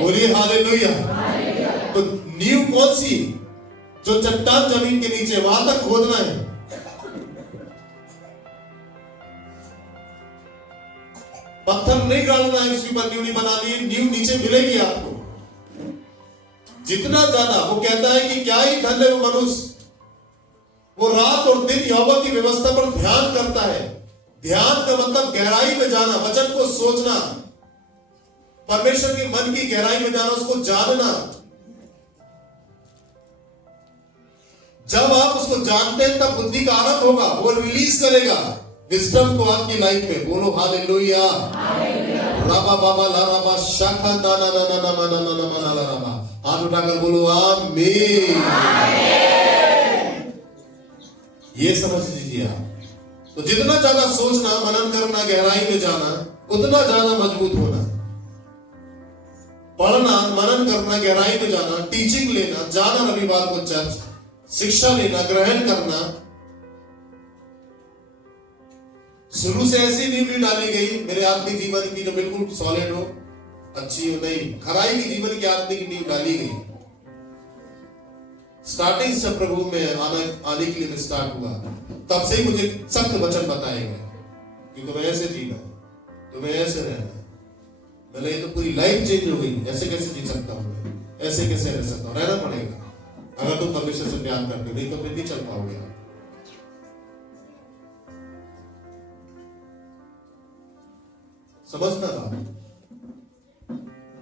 बोलिए हालेलुया। तो नींव कौन सी? जो चट्टान जमीन के नीचे, वहां तक खोदना है। पत्थर नहीं डालना है, उसके ऊपर नींव नहीं बनानी है, नींव नीचे मिलेगी आपको। जितना ज्यादा, वो कहता है कि क्या ही धन्य वो मनुष्य, वो रात और दिन यहोवा की व्यवस्था पर ध्यान करता है। ध्यान का मतलब गहराई में जाना, वचन को सोचना, परमेश्वर के मन की गहराई में जाना, उसको जानना। जब आप उसको जानते हैं तब बुद्धि का आनंद होगा, वो रिलीज करेगा विजडम को आपकी लाइफ में। बोलो हालेलुया। राबा बाबा ला राबा शाखा दाना ना ना ना ना ना ना ना ला राबा। हाथ उठाकर बोलो आमीन। ये समझ लीजिए आप। तो जितना ज्यादा सोचना, मनन करना, गहराई में जाना, उतना ज्यादा मजबूत होना। पढ़ना, मनन करना, गहराई में जाना, टीचिंग लेना, जाना रविवार को चर्च, शिक्षा लेना, ग्रहण करना। शुरू से ऐसी नींव नहीं डाली गई मेरे आत्मिक जीवन की जो बिल्कुल सॉलिड हो, अच्छी हो, नहीं। खराई की जीवन की आत्मिक नींव डाली गई। स्टार्टिंग से प्रभु में आने के लिए मैं स्टार्ट हुआ, तब से ही मुझे सख्त वचन बताए गए कि तुम्हें ऐसे जीना है, तुम्हें ऐसे रहना है। मैंने ये तो पूरी लाइफ चेंज हो गई, ऐसे कैसे जी सकता हूँ, ऐसे कैसे रह सकता हूँ? रहना पड़ेगा अगर तुम परमेश्वर से प्यार करते हो, नहीं तो फिर नहीं चल पाओगे आप। समझना था,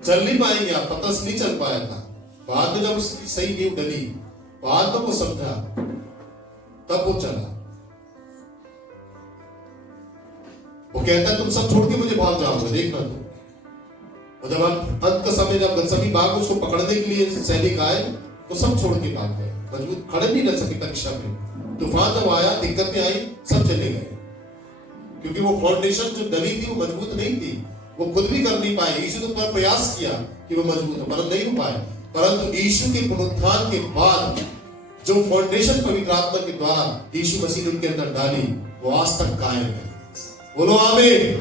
चल नहीं पाएंगे आप। पतरस नहीं चल पाया था, बाद में जब उसकी सही नींव डली, बाद में वो समझा, तब वो चला। वो कहता है तुम सब छोड़ के मुझे भाग जाओगे, देखना तुम। और जब अंत का समय, जब सभी भाग उसको पकड़ने के लिए सैनिक आए, तो सब छोड़ के भाग गए। मजबूत खड़े नहीं रह सके कक्षा में। तूफान जब आया, दिक्कतें आई, सब चले गए, क्योंकि वो फाउंडेशन जो डली थी वो मजबूत नहीं थी। वो खुद भी कर नहीं पाए। यीशु ने तो प्रयास किया कि वो मजबूत हो, परंतु नहीं हो पाए। परंतु यीशु के पुनरुत्थान के बाद जो फाउंडेशन पवित्र आत्मा के द्वारा यीशु मसीह ने उनके अंदर डाली, वो आज तक कायम है। बोलो आमीन,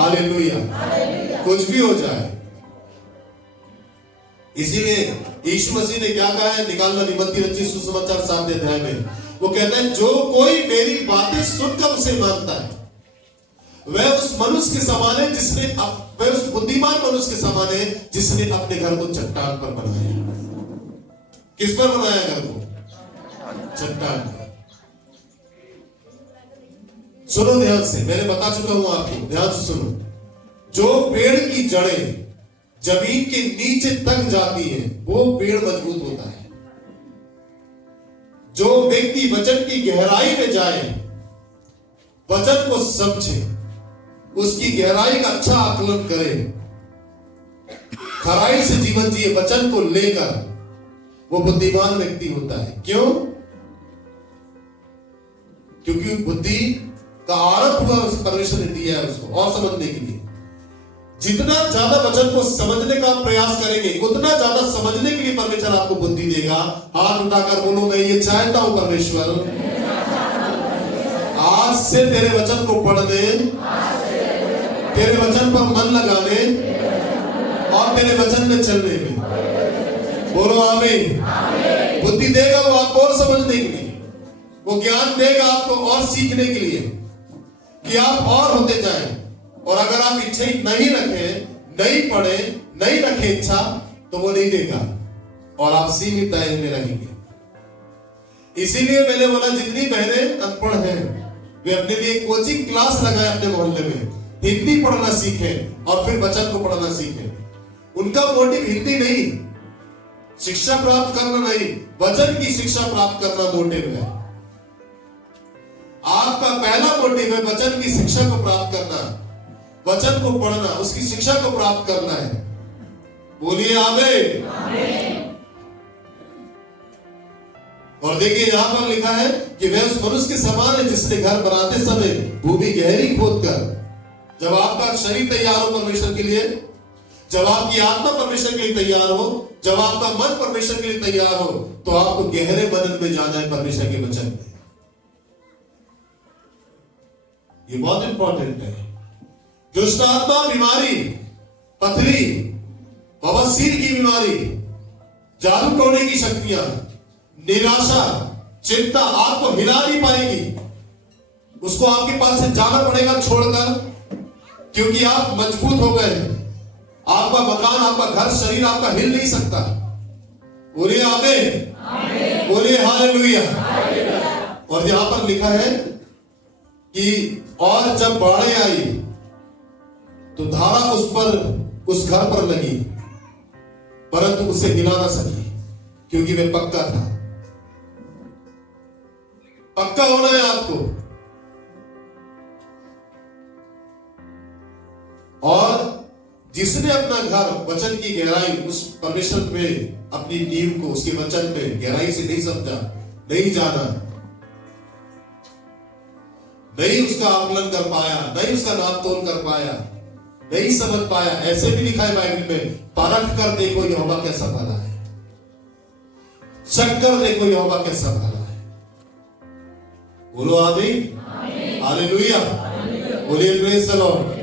हालेलुया। कुछ भी हो जाए, इसीलिए यीशु मसीह ने क्या कहा है, निकालना निमत्ती रची सुसमाचार 7 अध्याय में। वो कहता है जो कोई मेरी बातें सुनकर उसे मानता है, वह उस मनुष्य के समान है जिसने, वह उस बुद्धिमान मनुष्य के समान है जिसने अपने घर को चट्टान पर बनाया। किस पर बनाया घर को? चट्टान का। सुनो ध्यान से, मैंने बता चुका हूं आपको, ध्यान से सुनो। जो पेड़ की जड़ें जमीन के नीचे तक जाती है वो पेड़ मजबूत होता है। जो व्यक्ति वचन की गहराई में जाए, वचन को समझे, उसकी गहराई का अच्छा आकलन करे, खराई से जीवन जिए वचन को लेकर, वो बुद्धिमान व्यक्ति होता है। क्यों? क्योंकि बुद्धि का आरंभ हुआ परमेश्वर ने दिया है उसको और समझने के लिए। जितना ज्यादा वचन को समझने का प्रयास करेंगे, उतना ज्यादा समझने के लिए परमेश्वर आपको बुद्धि देगा। हाथ उठाकर बोलो, मैं ये चाहता हूं परमेश्वर, आज से तेरे वचन को पढ़ने, तेरे वचन पर मन लगाने और तेरे वचन में चलने में। बोलो आमीन। बुद्धि देगा वो आपको और समझने के लिए, वो ज्ञान देगा आपको और सीखने के लिए कि आप और होते जाएं। और अगर आप इच्छा नहीं रखें, नहीं पढ़े, नहीं रखे इच्छा, तो वो नहीं देगा और आप सीमित दायरे में रहेंगे। इसीलिए मैंने बोला, जितनी बहनें अनपढ़ हैं वे अपने लिए कोचिंग क्लास लगाए अपने मोहल्ले में, हिंदी पढ़ना सीखें और फिर वचन को पढ़ना सीखें। उनका मोटिव हिंदी नहीं, शिक्षा प्राप्त करना नहीं, वचन की शिक्षा प्राप्त करना मोटिव है। आपका पहला मोटिव है वचन की शिक्षा को प्राप्त करना, वचन को पढ़ना, उसकी शिक्षा को प्राप्त करना है। बोलिए आमीन। और देखिए यहां पर लिखा है कि वह उस मनुष्य के समान है जिसने घर बनाते समय भूमि गहरी खोदकर, जब आपका शरीर तैयार हो परमेश्वर के लिए, जब आपकी आत्मा परमेश्वर के लिए तैयार हो, जब आपका मन परमेश्वर के लिए तैयार हो, तो आपको गहरे मनन में जाना है परमेश्वर के वचन में। ये बहुत इंपॉर्टेंट है। दुष्ट आत्मा, बीमारी, पथरी, बवासीर की बीमारी, जादू टोने की शक्तियां, निराशा, चिंता आपको हिला नहीं पाएगी। उसको आपके पास से जाना पड़ेगा छोड़कर, क्योंकि आप मजबूत हो गए हैं। आपका मकान, आपका घर, शरीर आपका हिल नहीं सकता। बोलिए आमीन, बोलिए हालेलुया। और यहां पर लिखा है कि और जब बाढ़ें आई तो धारा उस घर पर लगी, परंतु उसे हिला ना सकी, क्योंकि वह पक्का था। पक्का होना है आपको। और जिसने अपना घर वचन की गहराई, उस परमेश्वर पे अपनी नींव को, उसके वचन पे गहराई से नहीं समझा, नहीं जाना, नहीं उसका आकलन कर पाया, नहीं उसका नाप तोल कर पाया, नहीं समझ पाया। ऐसे भी लिखा है बाइबल में, परख कर देखो यहोवा कैसा भला है, चख कर देखो यहोवा कैसा भला है। बोलो आमीन, हालेलुया, बोलिए प्रेज द लॉर्ड।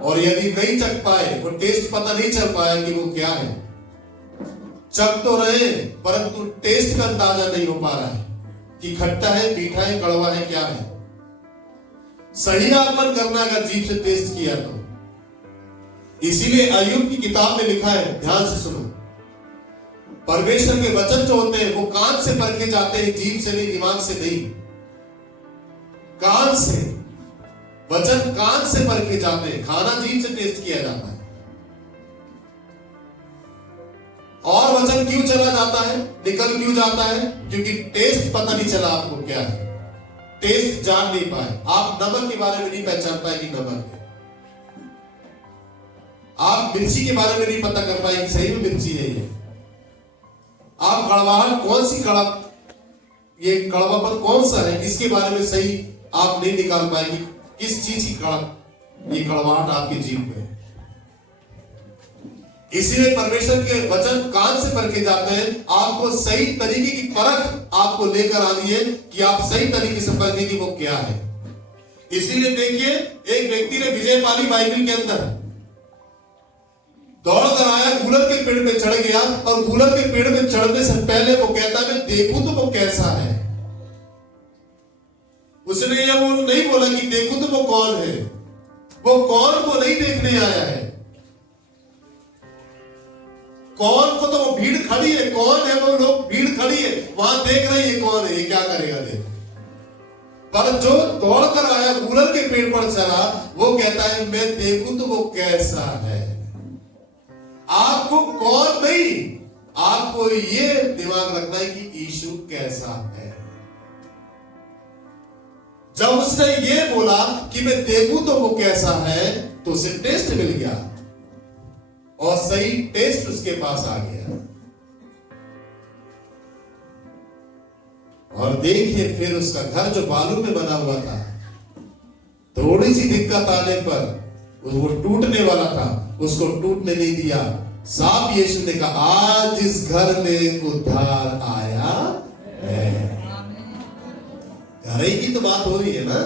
और यदि नहीं चख पाए, वो टेस्ट पता नहीं चल पाया कि वो क्या है, चख तो रहे परंतु टेस्ट का अंदाजा नहीं हो पा रहा है कि खट्टा है, मीठा है, कड़वा है, क्या है। सही आकलन करना अगर जीभ से टेस्ट किया तो। इसीलिए अय्यूब की किताब में लिखा है, ध्यान से सुनो, परमेश्वर के वचन जो होते हैं वो कान से परखे जाते हैं, जीभ से नहीं, दिमाग से नहीं, कान से। वचन कान से परखे जाते हैं, खाना जीभ से टेस्ट किया जाता है। और वचन क्यों चला जाता है, निकल क्यों जाता है? क्योंकि टेस्ट पता नहीं चला आपको क्या है, टेस्ट जान नहीं पाए। आप नमक के बारे में नहीं पहचान पाए कि नमक है, आप मिर्ची के बारे में नहीं पता कर पाए कि सही में मिर्ची है ये। आप कड़वाहट कौन सी ये कड़वापन कौन सा है, इसके बारे में सही आप नहीं निकाल पाए कि किस चीज की ये कड़वाहट आपके जीव में है। इसीलिए परमेश्वर के वचन कान से परखे जाते हैं। आपको सही तरीके की परख आपको लेकर आनी है कि आप सही तरीके से परखें कि वो क्या है। इसीलिए देखिए, एक व्यक्ति ने विजय पाली बाइबल के अंदर, दौड़ कर आया, गूलर के पेड़ पे चढ़ गया, और गूलर के पेड़ पे चढ़ने से पहले वो कहता है मैं देखूं तो वो कैसा है। उसने ये वो नहीं बोला कि देखूं तो वो कौन है, वो कौन को नहीं देखने आया है, कौन को तो वो भीड़ खड़ी है, कौन है वो लोग, भीड़ खड़ी है वहां देख रही है कौन है, ये क्या करेगा देख। पर जो दौड़ कर आया गूलर के पेड़ पर चढ़ा, वो कहता है मैं देखूं तो वो कैसा है। आपको कौन नहीं, आपको ये दिमाग रखना है कि यीशु कैसा है। जब उसने ये बोला कि मैं देखूं तो वो कैसा है, तो उसे टेस्ट मिल गया और सही टेस्ट उसके पास आ गया। और देखिए फिर उसका घर जो बालू में बना हुआ था, थोड़ी सी दिक्कत आने पर वो टूटने वाला था, उसको टूटने नहीं दिया। साफ यीशु ने कहा आज इस घर में उद्धार आया है। घर ही की तो बात हो रही है ना,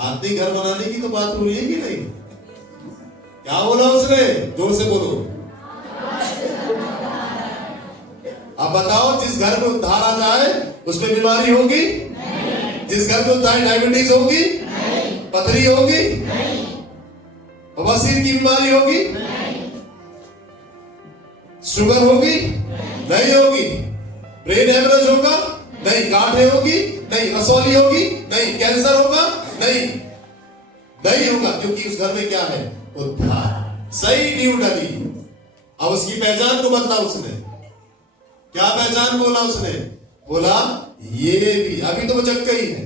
आदमी घर बनाने की तो बात हो रही है कि नहीं। क्या बोला उसने, जोर से बोलो। अब बताओ, जिस घर में उद्धार आ जाए उसमें बीमारी होगी नहीं। जिस घर में उद्धार डायबिटीज होगी नहीं। पथरी होगी नहीं। बवासीर की बीमारी होगी नहीं। शुगर होगी नहीं होगी। ब्रेन हेमरेज होगा नहीं। गांठें होगी नहीं। रसौली होगी नहीं। कैंसर होगा नहीं। नहीं होगा, क्योंकि उस घर में क्या है, उद्धार। सही नींव डली। अब उसकी पहचान को बदला उसने। क्या पहचान बोला उसने, बोला ये भी, अभी तो वो जग गई है।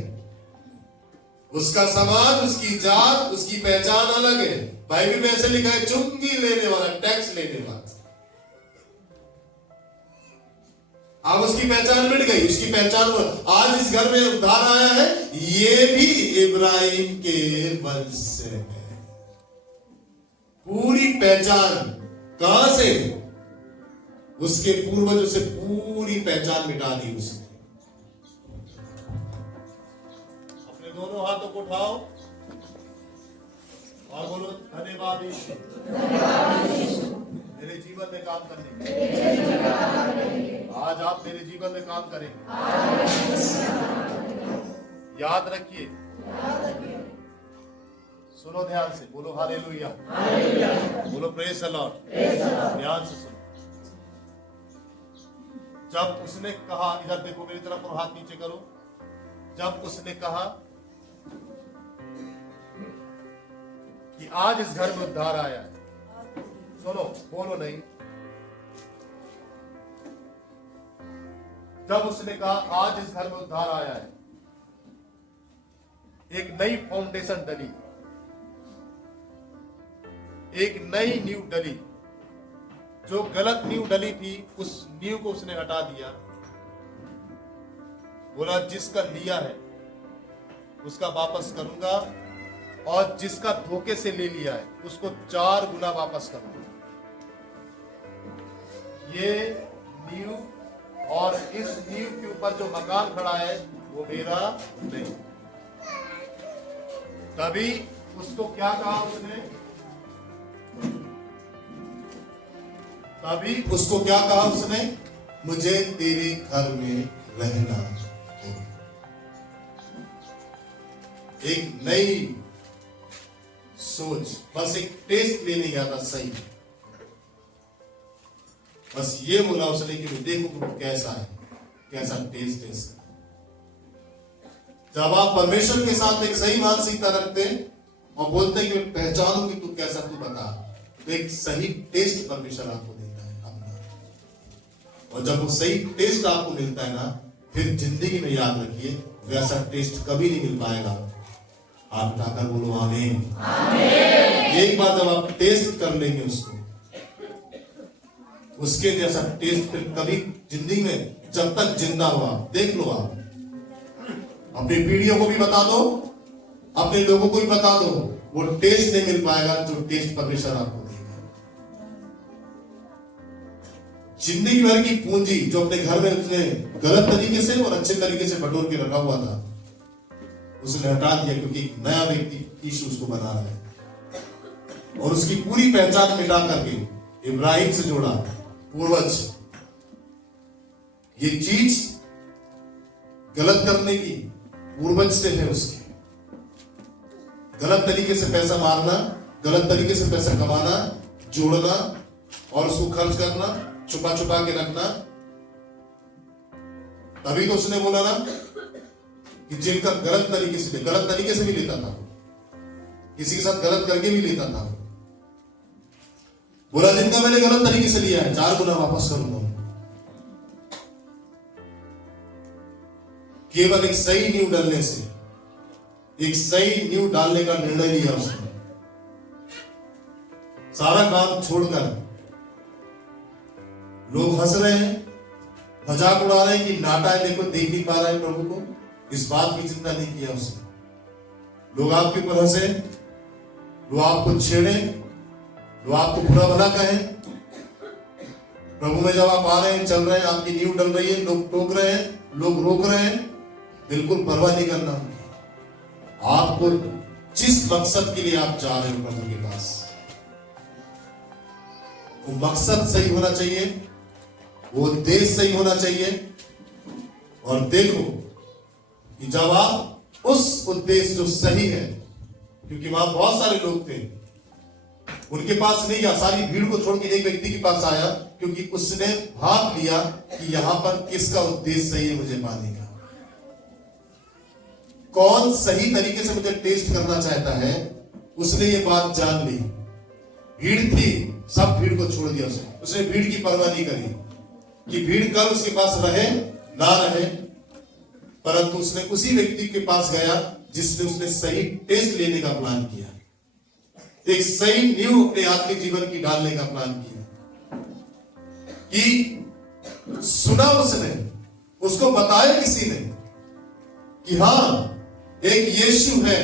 उसका समाज, उसकी जात, उसकी पहचान अलग है। बाइबल में ऐसे लिखा है, चुंगी लेने वाला, टैक्स लेने वाला। अब उसकी पहचान मिट गई। उसकी पहचान आज इस घर में उद्धार आया है, ये भी इब्राहिम के वंश से है। पूरी पहचान कहां से, उसके पूर्वजों से पूरी पहचान मिटा दी उसने। अपने दोनों हाथों को उठाओ और बोलो धन्यवाद यीशु, मेरे जीवन में काम करने। आज आप मेरे जीवन में काम करेंगे। याद रखिए, सुनो ध्यान से, बोलो हालेलुया, बोलो प्रेज द लॉर्ड। ध्यान से सुनो। जब उसने कहा, इधर देखो मेरी तरफ और हाथ नीचे करो। जब उसने कहा कि आज इस घर में उद्धार आया है, सुनो, बोलो नहीं। जब उसने कहा आज इस घर में उद्धार आया है, एक नई फाउंडेशन डली, एक नई नींव डली। जो गलत नींव डली थी, उस नींव को उसने हटा दिया। बोला जिसका लिया है उसका वापस करूंगा, और जिसका धोखे से ले लिया है उसको 4 गुना वापस करूंगा। ये नींव और इस नींव के ऊपर जो मकान खड़ा है वो मेरा नहीं। तभी उसको क्या कहा उसने, तभी उसको क्या कहा उसने, मुझे तेरे घर में रहना है। एक नई सोच, बस एक टेस्ट लेने गया था सही। बस ये बोला उसने कि मैं देखूं कि वो कैसा है, कैसा टेस्ट है इसका। जब आप परमेश्वर के साथ एक सही मानसिकता रखते हैं और बोलते हैं कि मैं पहचानूं कि तू कैसा, तू बता, तो एक सही टेस्ट परमेश्वर आपको देता है अपना। और जब वो सही टेस्ट आपको मिलता है ना, फिर जिंदगी में याद रखिए वैसा टेस्ट कभी नहीं मिल पाएगा। आप उठाकर बोलो आमीन। एक बार जब आप टेस्ट कर लेंगे उसको, उसके जैसा टेस्ट फिर कभी जिंदगी में, जब तक जिंदा हो आप, देख लो, आप अपनी पीढ़ियों को भी बता दो, अपने लोगों को भी बता दो, वो टेस्ट नहीं मिल पाएगा जो टेस्ट परमेश्वर आपको देगा। जिंदगी भर की पूंजी जो अपने घर में उसने गलत तरीके से और अच्छे तरीके से बटोर के रखा हुआ था, उसने हटा दिया, क्योंकि नया व्यक्ति यीशु उसको बना रहा है। और उसकी पूरी पहचान मिटा करके इब्राहिम से जोड़ा, पूर्वज। ये चीज गलत करने की पूर्वज से है उसकी। गलत तरीके से पैसा मारना, गलत तरीके से पैसा कमाना, जोड़ना और उसको खर्च करना, छुपा छुपा के रखना। तभी तो उसने बोला ना कि जिनका गलत तरीके से भी लेता था, किसी के साथ गलत करके भी लेता था, बोला जिनका मैंने गलत तरीके से लिया है 4 गुना वापस करूंगा। केवल एक सही नींव डालने से, एक सही नींव डालने का निर्णय लिया उसने। सारा काम छोड़कर, लोग हंस रहे हैं, मजाक उड़ा रहे हैं कि नाटा है, देखो देख नहीं पा रहे हैं प्रभु को, इस बात की चिंता नहीं किया उसने। लोग आपके ऊपर हंसे, लोग आपको छेड़े, लोग आपको बुरा भला कहें, प्रभु में जब आप आ रहे हैं, चल रहे हैं, आपकी नींव डल रही है, लोग टोक रहे हैं, लोग रोक रहे हैं, बिल्कुल परवाह नहीं करना। आपको जिस मकसद के लिए आप जा रहे हो प्रभु के पास, वो मकसद सही होना चाहिए, वो उद्देश्य सही होना चाहिए। और देखो कि जब आप उस उद्देश्य जो सही है, क्योंकि वहां बहुत सारे लोग थे, उनके पास नहीं गया, सारी भीड़ को छोड़ के एक व्यक्ति के पास आया, क्योंकि उसने भाग लिया कि यहां पर किसका उद्देश्य सही है मुझे पाने का, कौन सही तरीके से मुझे टेस्ट करना चाहता है। उसने ये बात जान ली। भीड़ थी, सब भीड़ को छोड़ दिया उसने भीड़ की परवाह नहीं करी कि भीड़ कल उसके पास रहे ना रहे, परंतु उसने उसी व्यक्ति के पास गया जिसने उसने सही टेस्ट लेने का प्लान किया, एक सही नींव अपने आत्मिक जीवन की डालने का प्लान किया। कि सुना उसने, उसको बताया किसी ने कि हाँ एक यीशु है,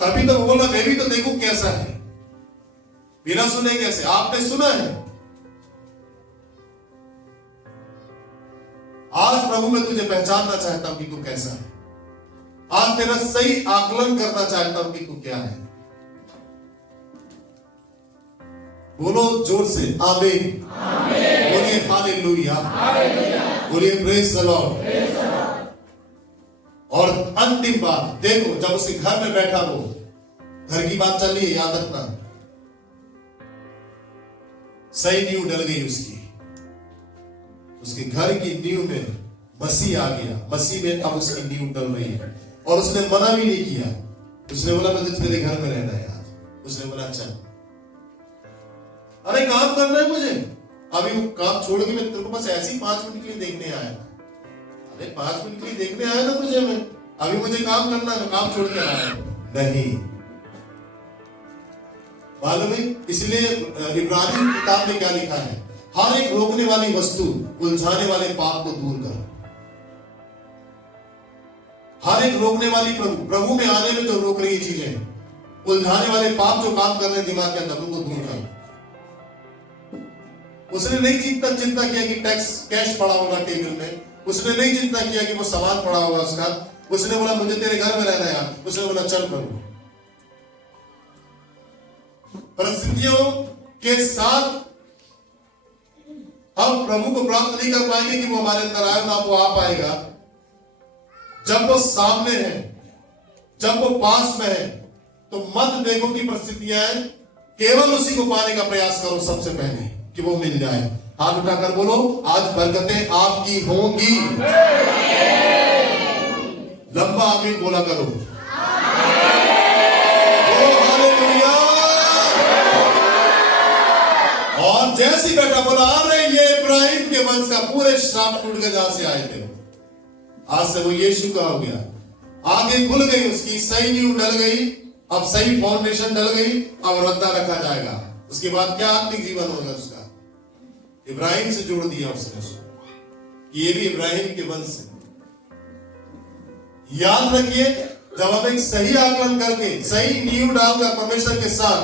तभी तो बोला मैं भी तो देखूं कैसा है। बिना सुने कैसे? आपने सुना है। आज प्रभु मैं तुझे पहचानना चाहता हूं कि तू कैसा है। आज तेरा सही आकलन करना चाहता हूं कि तू क्या है। बोलो जोर से आमीन, बोलिए हालेलुया, बोलिए प्रेज द लॉर्ड। और अंतिम बात देखो, जब उसके घर में बैठा, वो घर की बात चल रही है, याद रखना, सही नींव डल गई उसके घर की नींव में मसीह आ गया, मसीह में अब उसकी नींव डल रही है। और उसने मना भी नहीं किया, उसने बोला मैं तो तेरे घर में रहना है आज। उसने बोला चल, अरे काम करना है मुझे, अभी वो काम छोड़ के मैं तेरे को बस ऐसे ही 5 मिनट के लिए देखने आया। अरे 5 मिनट के लिए देखने आया ना तुझे मैं, अभी मुझे काम करना है, काम छोड़ के आया नहीं। मालूम है, इसलिए इब्रानी किताब में क्या लिखा है, हर एक रोकने वाली वस्तु उलझाने वाले पाप को दूर कर। हर एक रोकने वाली प्रभु में आने में जो रोक रही चीजें, उलझाने वाले पाप जो काम कर रहे हैं दिमाग के अंदर, उनको दूर कर। उसने नहीं चिंता किया कि टैक्स कैश पड़ा होगा टेबल में, उसने नहीं चिंता किया कि वो सामान पड़ा होगा उसका। उसने बोला मुझे तेरे घर में रहना है यार। उसने बोला चल प्रभु। परिस्थितियों के साथ हम प्रभु को प्राप्त नहीं कर पाएंगे कि वो हमारे अंदर आए, ना वो आ पाएगा। जब वो सामने है, जब वो पास में है, तो मत देखो कि परिस्थितियां हैं, केवल उसी को पाने का प्रयास करो सबसे पहले कि वो मिल जाए। हाथ उठाकर बोलो आज बरकतें आपकी होंगी। लंबा आमीन बोला करो। हालेलुया। और जैसी बैठा बोला, अरे ये इब्राहिम के वंश का पूरे श्राप टूट गए जहां से आए थे, आज से वो यीशु का हो गया। आगे खुल गई उसकी, सही नींव डल गई, अब सही फाउंडेशन डल गई, अब रद्दा रखा जाएगा। उसके बाद क्या आत्मिक जीवन होगा उसका। इब्राहिम से जोड़ दिया उसने उसको, ये भी इब्राहिम के वंश है। याद रखिए, जब हम एक सही आकलन करके, सही नींव डालकर परमेश्वर के साथ,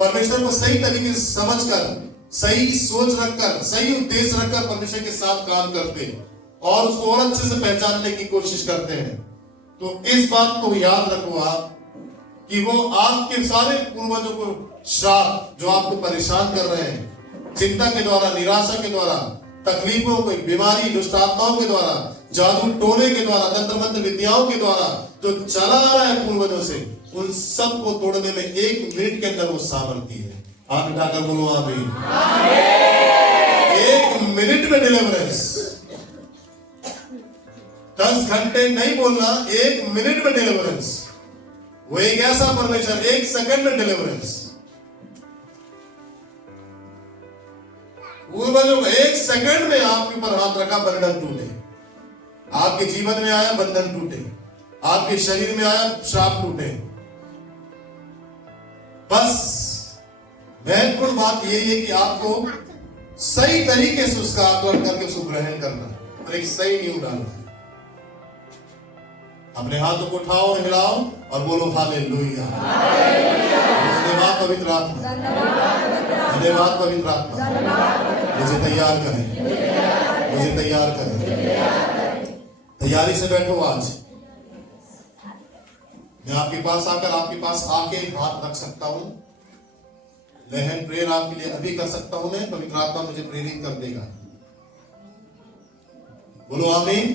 परमेश्वर को सही तरीके से समझकर, सही सोच रखकर, सही उद्देश्य रखकर परमेश्वर के साथ काम करते हैं और उसको और अच्छे से पहचानने की कोशिश करते हैं, तो इस बात को याद रखो आप कि वो आपके सारे पूर्वजों को श्राप जो आपको परेशान कर रहे हैं, चिंता के द्वारा, निराशा के द्वारा, तकलीफों को, बीमारी, दुष्ट आत्माओं के द्वारा, जादू टोने के द्वारा, तंत्र मंत्र विद्याओं के द्वारा जो चला आ रहा है पूर्वजों से, उन सब को तोड़ने में 1 मिनट के अंदर वो सामर्थ्य है। हाथ उठाकर बोलो आमीन। 1 मिनट में डिलीवरेंस, 10 घंटे नहीं बोलना, 1 मिनट में डिलीवरेंस। वो एक ऐसा परमेश्वर, 1 सेकंड में डिलीवरेंस। वो 1 सेकंड में आपके ऊपर हाथ रखा, बंधन टूटे। आपके जीवन में आया, बंधन टूटे। आपके शरीर में आया, श्राप टूटे। बस महत्वपूर्ण बात यही है कि आपको सही तरीके से उसका आकलन करके उसको ग्रहण करना और एक सही नींव डालना। अपने हाथों को उठाओ और हिलाओ और बोलो हालेलुया। धन्यवाद पवित्र आत्मा, धन्यवाद पवित्र आत्मा। मुझे तैयार करें, मुझे तैयार करें। तैयारी से बैठो। आज मैं आपके पास आकर आपके पास आके हाथ रख सकता हूं। लहन प्रेयर आपके लिए अभी कर सकता हूं मैं। पवित्र आत्मा मुझे प्रेरित कर देगा। बोलो आमीन।